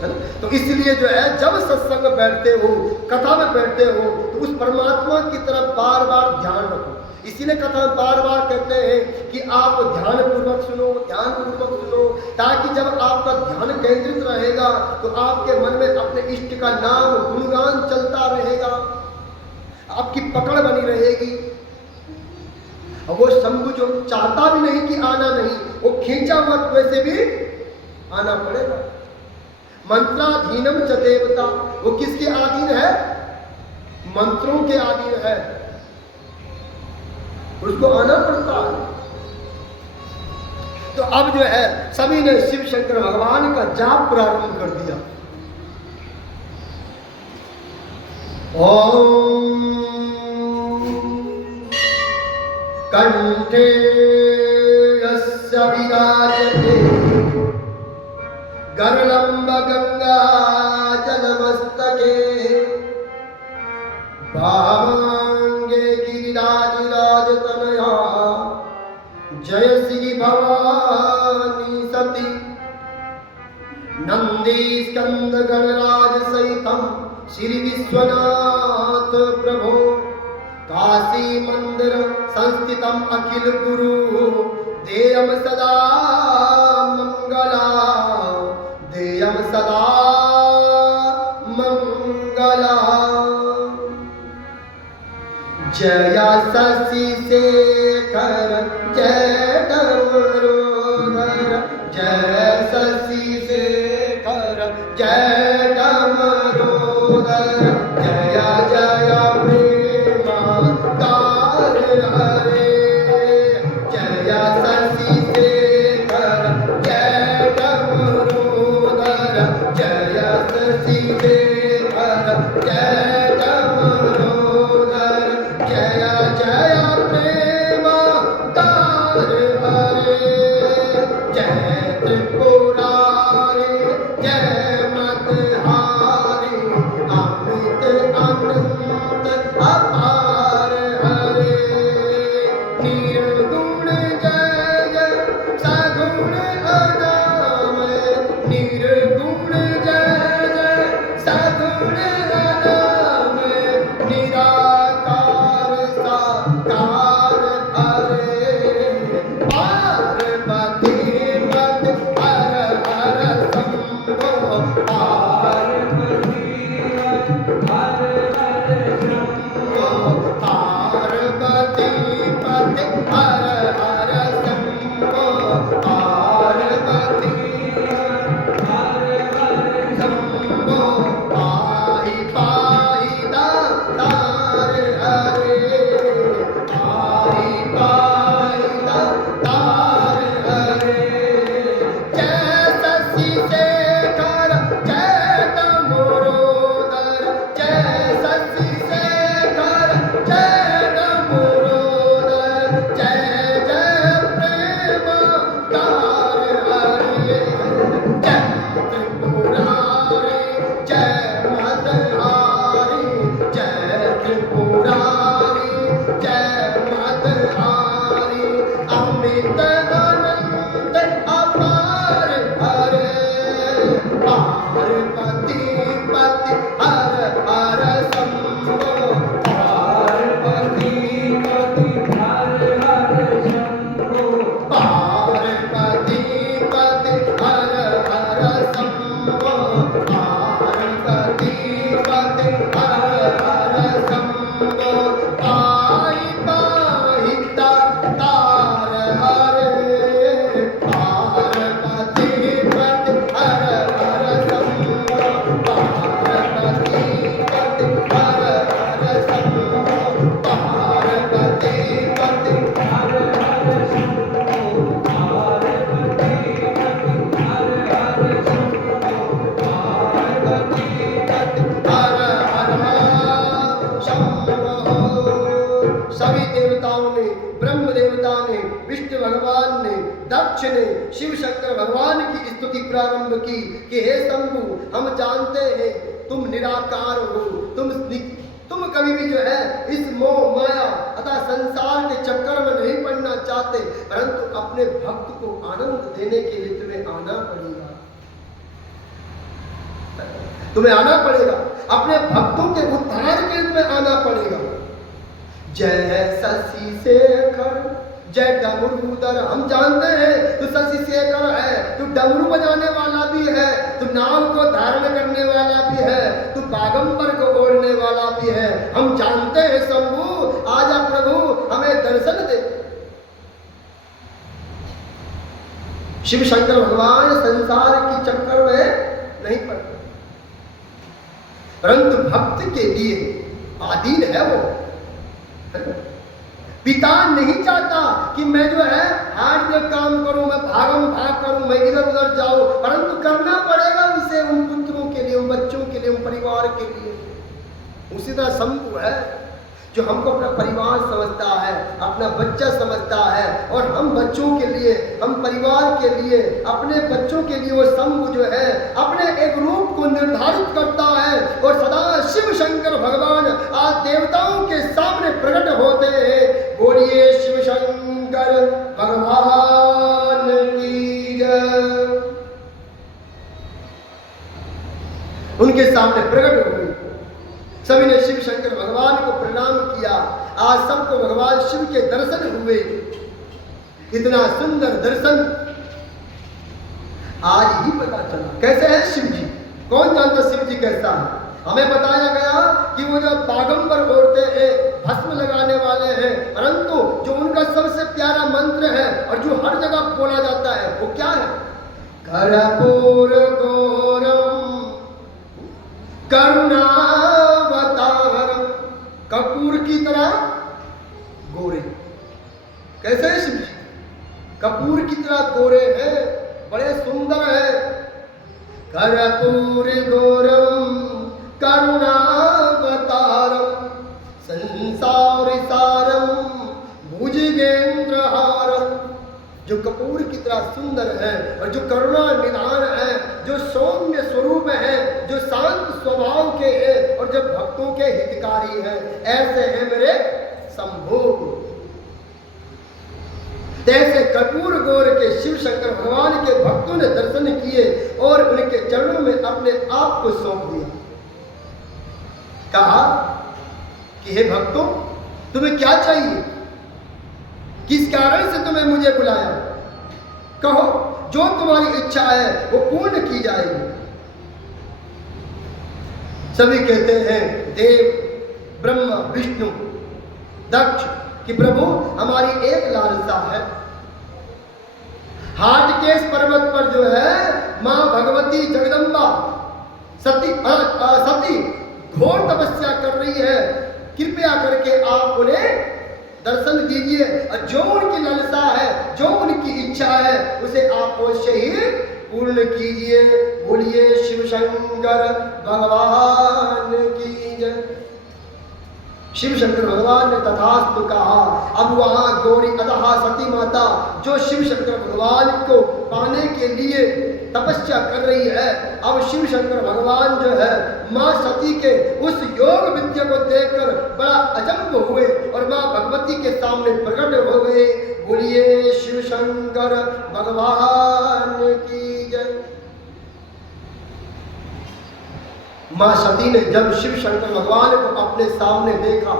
है ना? तो इसलिए जो है जब सत्संग में बैठते हो, कथा में बैठते हो, तो उस परमात्मा की तरफ बार बार ध्यान रखो। इसीलिए कथा बार बार कहते हैं कि आप ध्यान पूर्वक सुनो, ध्यान पूर्वक सुनो, ताकि जब आपका ध्यान केंद्रित रहेगा तो आपके मन में अपने इष्ट का नाम गुणगान चलता रहेगा, आपकी पकड़ बनी रहेगी। और वो शंभु जो चाहता भी नहीं कि आना नहीं, वो खींचा हुआ वैसे भी आना पड़ेगा। मंत्राधीनम च देवता, वो किसके अधीन है? मंत्रों के अधीन है, उसको आना पड़ता है। तो अब जो है सभी ने शिव शंकर भगवान का जाप प्रारंभ कर दिया। ओम कंठे यस्य विराजते गर्लंब गंगा जलमस्तके भावांगे गिरिराजतनया जय श्री भवानी सती नंदी स्कंद गणराज सहितम श्री विश्वनाथ प्रभो काशी मंदिर संस्थितम अखिल गुरु देयम सदा मंगला, देयम सदा मंगला। जय शशि शेखर जय डमरूधर, जय शशि शेखर जय डमरूधर, जय जय प्रेमाकार हरे, जय शशि शेखर जय डमरूधर। दक्ष ने शिव शंकर भगवान की स्तुति प्रारंभ की कि हे शंभु, हम जानते हैं तुम निराकार हो, तुम कभी भी जो है इस मोह माया अथवा संसार के चक्कर में नहीं पड़ना चाहते, परंतु अपने भक्त को आनंद देने के लिए तुम्हें आना पड़ेगा। तुम्हें आना पड़ेगा, अपने भक्तों के उद्धार के लिए तुम्हें आना पड़ेगा। जय शशि शेखर जय डमरूधर, हम जानते हैं तू शशि शेखर है, तू डमरू बजाने वाला भी है, तू नाव को धारण करने वाला भी है, तू बागंबर को ओढ़ने वाला भी है। हम जानते हैं शंभु, आजा प्रभु हमें दर्शन दे। शिव शंकर भगवान संसार की चक्कर में नहीं पड़ते, परंतु भक्त के लिए आधीन है वो। पिता नहीं चाहता कि मैं जो है हार्ड में काम करूं, मैं भागम भाग करूं, मैं इधर उधर जाऊं, परंतु करना पड़ेगा उसे उन पुत्रों के लिए, उन बच्चों के लिए, उन परिवार के लिए। उसी तरह शंभु है जो हमको अपना परिवार समझता है, अपना बच्चा समझता है, और हम बच्चों के लिए, हम परिवार के लिए, अपने बच्चों के लिए वो शंभु जो है अपने एक रूप को निर्धारित करता है। और सदा शिव शंकर भगवान आज देवताओं के सामने प्रकट होते हैं। बोलिए शिव शंकर भगवान की जय। उनके सामने प्रकट हुए, सभी ने शिव शंकर भगवान को प्रणाम किया। आज सबको भगवान शिव के दर्शन हुए, इतना सुंदर दर्शन आज ही पता चला। कैसे है शिव जी? कौन जानता शिव जी कैसा है? हमें बताया गया कि वो जो बागंबर ओढ़ते हैं, भस्म लगाने वाले हैं, परंतु जो उनका सबसे प्यारा मंत्र है और जो हर जगह बोला जाता है वो क्या है? कर्पूर गौरम करुणावतारम, कपूर की तरह गोरे। कैसे है शिव जी? कपूर की तरह गोरे हैं, बड़े सुंदर है। कर्पूर गौरम करुणावतारम संसार सारम भुजगेंद्रहारम, जो कपूर की तरह सुंदर है और जो करुणा निधान है, जो सौम्य स्वरूप है, जो शांत स्वभाव के है और जो भक्तों के हितकारी है, ऐसे हैं मेरे शंभु। जैसे कपूर गौर के शिव शंकर भगवान के भक्तों ने दर्शन किए और उनके चरणों में अपने आप को सौंप दिया। कहा कि हे भक्तों, तुम्हें क्या चाहिए? किस कारण से तुम्हें मुझे बुलाया? कहो, जो तुम्हारी इच्छा है वो पूर्ण की जाएगी। सभी कहते हैं देव, ब्रह्मा, विष्णु, दक्ष कि प्रभु हमारी एक लालसा है। हाटकेश पर्वत पर जो है मां भगवती जगदम्बा सती घोर तपस्या कर रही है, कृपया करके आप उन्हें दर्शन दीजिए और जो उनकी लालसा है, जो उनकी इच्छा है, उसे आप अवश्य ही पूर्ण कीजिए। बोलिए शिव शंकर भगवान की जय। शिव शंकर भगवान ने तथास्तु कहा। अब वहां गौरी अतः सती माता जो शिव शंकर भगवान को पाने के लिए तपस्या कर रही है, अब शिव शंकर भगवान जो है मां सती के उस योग विद्या को देखकर बड़ा अचंभ हुए और मां भगवती के सामने प्रकट हो गए। बोलिए शिव शंकर भगवान की जय। मां सती ने जब शिव शंकर भगवान को अपने सामने देखा,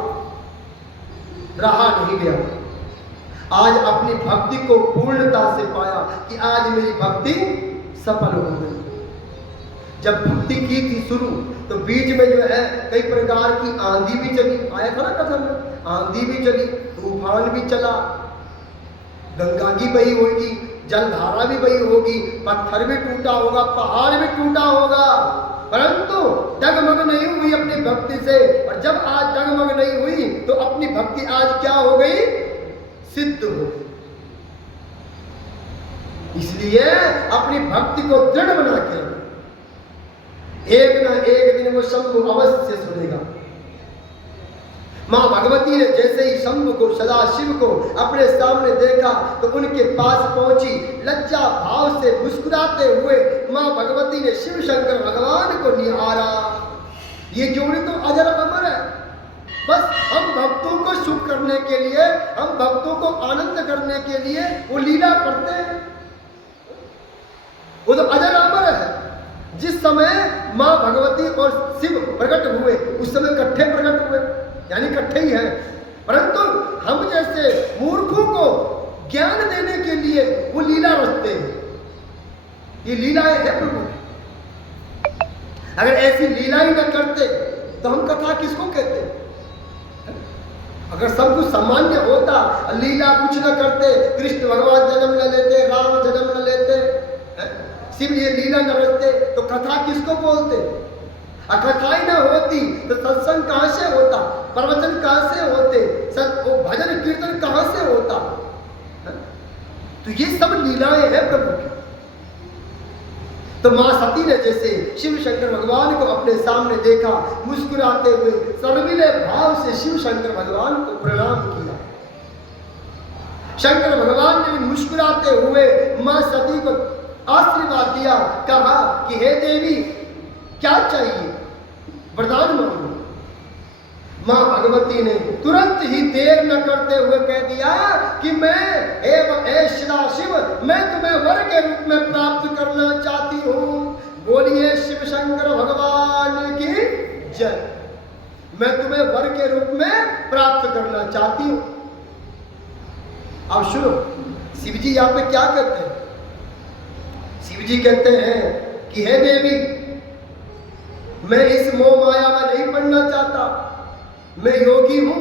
रहा नहीं गया। आज अपनी भक्ति को पूर्णता से पाया कि आज मेरी भक्ति सफल हो गई। जब भक्ति की थी शुरू, तो बीच में जो है कई प्रकार की आंधी भी चली, आया था ना कथन में, आंधी भी चली, तूफान भी चला, गंगा की बही होगी, जलधारा भी बही होगी, पत्थर भी टूटा होगा, पहाड़ भी टूटा होगा, परंतु डगमग नहीं हुई अपनी भक्ति से। और जब आज डगमग नहीं हुई तो अपनी भक्ति आज क्या हो गई? सिद्ध हो गई। इसलिए अपनी भक्ति को दृढ़ बना के रखो, एक न एक दिन वो शंभु अवश्य सुनेगा। माँ भगवती ने जैसे ही शंभु को, सदाशिव को अपने सामने देखा तो उनके पास पहुंची। लज्जा भाव से मुस्कुराते हुए माँ भगवती ने शिव शंकर भगवान को निहारा। ये जोड़ी तो अजर अमर है। बस हम भक्तों को सुख करने के लिए, हम भक्तों को आनंद करने के लिए वो लीला करते हैं। वो तो अजर अमर है। जिस समय माँ भगवती और शिव प्रकट हुए उस समय इकट्ठे प्रकट हुए, यानी इकट्ठे ही हैं। परंतु हम जैसे मूर्खों को ज्ञान देने के लिए वो लीला रचते हैं। ये लीलाएं हैं प्रभु। अगर ऐसी लीला ही न करते तो हम कथा किसको कहते? अगर सब कुछ सामान्य होता, लीला कुछ न करते, कृष्ण भगवान जन्म न लेते, राम जन्म न लेते, शिव ये लीला न रचते, तो कथा किसको बोलते? कथा ही ना होती तो सत्संग कहां से होता, प्रवचन कहां से होते, वो भजन कीर्तन कहां से होता? तो ये सब लीलाएं हैं प्रभु की। तो मां सती ने जैसे शिव शंकर भगवान को अपने सामने देखा, मुस्कुराते हुए सर्विले भाव से शिव शंकर भगवान को प्रणाम किया। शंकर भगवान ने भी मुस्कुराते हुए मां सती को आशीर्वाद दिया, कहा कि हे देवी क्या चाहिए, वरदान मांगो। मां भगवती ने तुरंत ही देर न करते हुए कह दिया कि मैं हे सदाशिव, मैं तुम्हें वर के रूप में प्राप्त करना चाहती हूँ। बोलिए शिव शंकर भगवान की जय। मैं तुम्हें वर के रूप में प्राप्त करना चाहती हूँ। अब सुनो, शिव जी यहाँ पे क्या कहते हैं? शिव जी कहते हैं कि हे देवी, मैं इस मोह माया में नहीं पड़ना चाहता। मैं योगी हूं,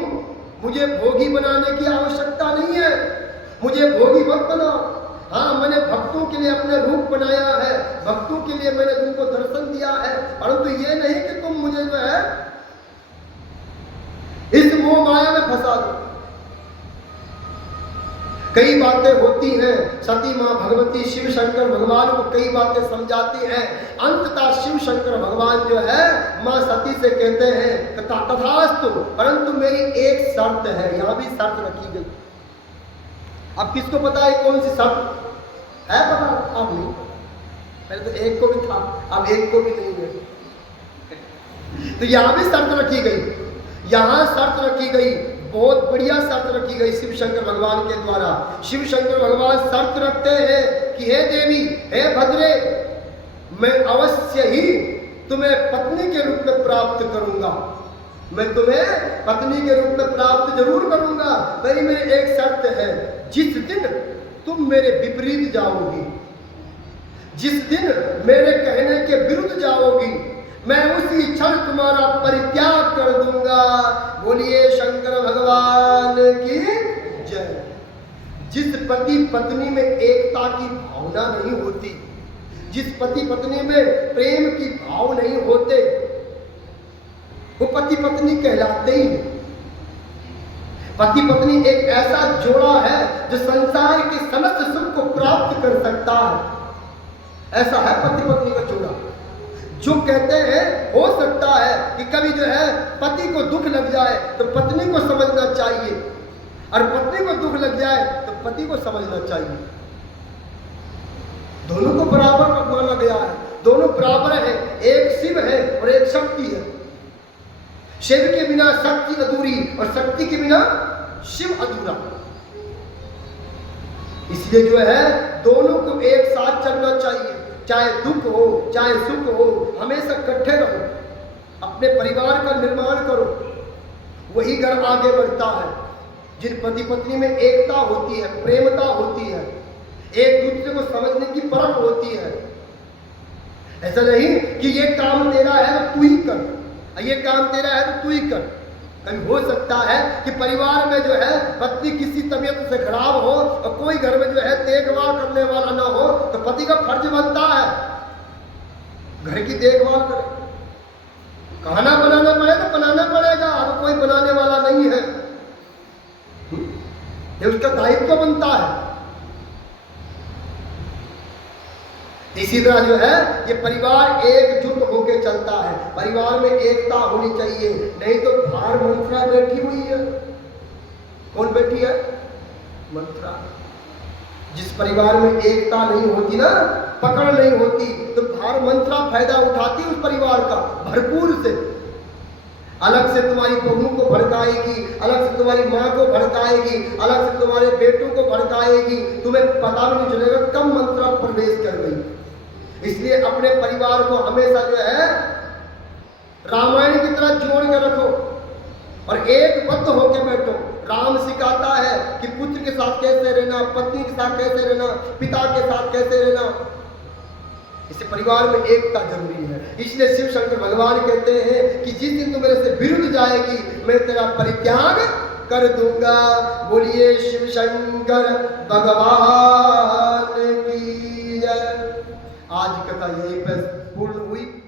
मुझे भोगी बनाने की आवश्यकता नहीं है। मुझे भोगी मत बनाओ। हाँ, मैंने भक्तों के लिए अपने रूप बनाया है, भक्तों के लिए मैंने तुमको दर्शन दिया है, परंतु ये नहीं कि तुम मुझे जो है इस मोह माया में फंसा दो। कई बातें होती हैं, सती मां भगवती शिव शंकर भगवान को कई बातें समझाती हैं। अंततः शिव शंकर भगवान जो है मां सती से कहते हैं तथास्तु, परंतु मेरी एक शर्त है। यहां भी शर्त रखी गई। अब किसको पता है कौन सी शर्त है? पता अब नहीं, पहले तो एक को भी था, अब एक को भी नहीं है। तो यहां भी शर्त रखी गई, यहां शर्त रखी गई, बहुत बढ़िया शर्त रखी गई शिव शंकर भगवान के द्वारा। शिव शंकर भगवान शर्त रखते हैं कि हे देवी, हे भद्रे, मैं अवश्य ही तुम्हें पत्नी के रूप में प्राप्त करूंगा। मैं तुम्हें पत्नी के रूप में प्राप्त जरूर करूंगा। मेरी एक शर्त है, जिस दिन तुम मेरे विपरीत जाओगी, जिस दिन मेरे कहने के विरुद्ध जाओगी, मैं उसी क्षण तुम्हारा परित्याग कर दूंगा। बोलिए शंकर भगवान की जय। जिस पति पत्नी में एकता की भावना नहीं होती, जिस पति पत्नी में प्रेम की भाव नहीं होते, वो पति पत्नी कहलाते ही नहीं। पति पत्नी एक ऐसा जोड़ा है जो संसार के समस्त सुख को प्राप्त कर सकता है। ऐसा है पति पत्नी का जोड़ा। जो कहते हैं हो सकता है कि कभी जो है पति को दुख लग जाए तो पत्नी को समझना चाहिए, और पत्नी को दुख लग जाए तो पति को समझना चाहिए। दोनों को बराबर माना गया है, दोनों बराबर है। एक शिव है और एक शक्ति है। शिव के बिना शक्ति अधूरी और शक्ति के बिना शिव अधूरा। इसलिए जो है दोनों को एक साथ चलना चाहिए। चाहे दुख हो चाहे सुख हो, हमेशा इकट्ठे रहो, अपने परिवार का निर्माण करो, वही घर आगे बढ़ता है। जिन पति पत्नी में एकता होती है, प्रेमता होती है, एक दूसरे को समझने की परख होती है। ऐसा नहीं कि ये काम तेरा है तो तू ही कर, ये काम तेरा है तो तू ही कर। कभी हो सकता है कि परिवार में जो है पत्नी किसी तबीयत से खराब हो और कोई घर में जो है देखभाल करने वाला ना हो, तो पति का फर्ज बनता है घर की देखभाल करे। खाना बनाना पड़े तो बनाना पड़ेगा, अब कोई बनाने वाला नहीं है, ये उसका दायित्व बनता है। इसी तरह जो है ये परिवार एकजुट होकर चलता है, परिवार में एकता होनी चाहिए, नहीं तो भार मंत्रा बैठी हुई है। कौन बैठी है? मंत्रा। जिस परिवार में एकता नहीं होती ना, पकड़ नहीं होती, तो भार मंत्रा फायदा उठाती उस परिवार का भरपूर से। अलग से तुम्हारी बहू को भड़काएगी, अलग से तुम्हारी माँ को भड़काएगी, अलग से तुम्हारे बेटों को भड़काएगी, तुम्हें पता भी नहीं चलेगा कब मंत्रा प्रवेश कर गई। इसलिए अपने परिवार को हमेशा जो है रामायण की तरह जोड़ के रखो और एकबद्ध होकर बैठो। राम सिखाता है कि पुत्र के साथ कैसे रहना, पत्नी के साथ कैसे रहना, पिता के साथ कैसे रहना। इसे परिवार में एकता जरूरी है। इसलिए शिव शंकर भगवान कहते हैं कि जिस दिन तू मेरे से विरुद्ध जाएगी मैं तेरा परित्याग कर दूंगा। बोलिए शिव शंकर भगवान की जय। आज कथा यहीं पर पूर्ण हुई।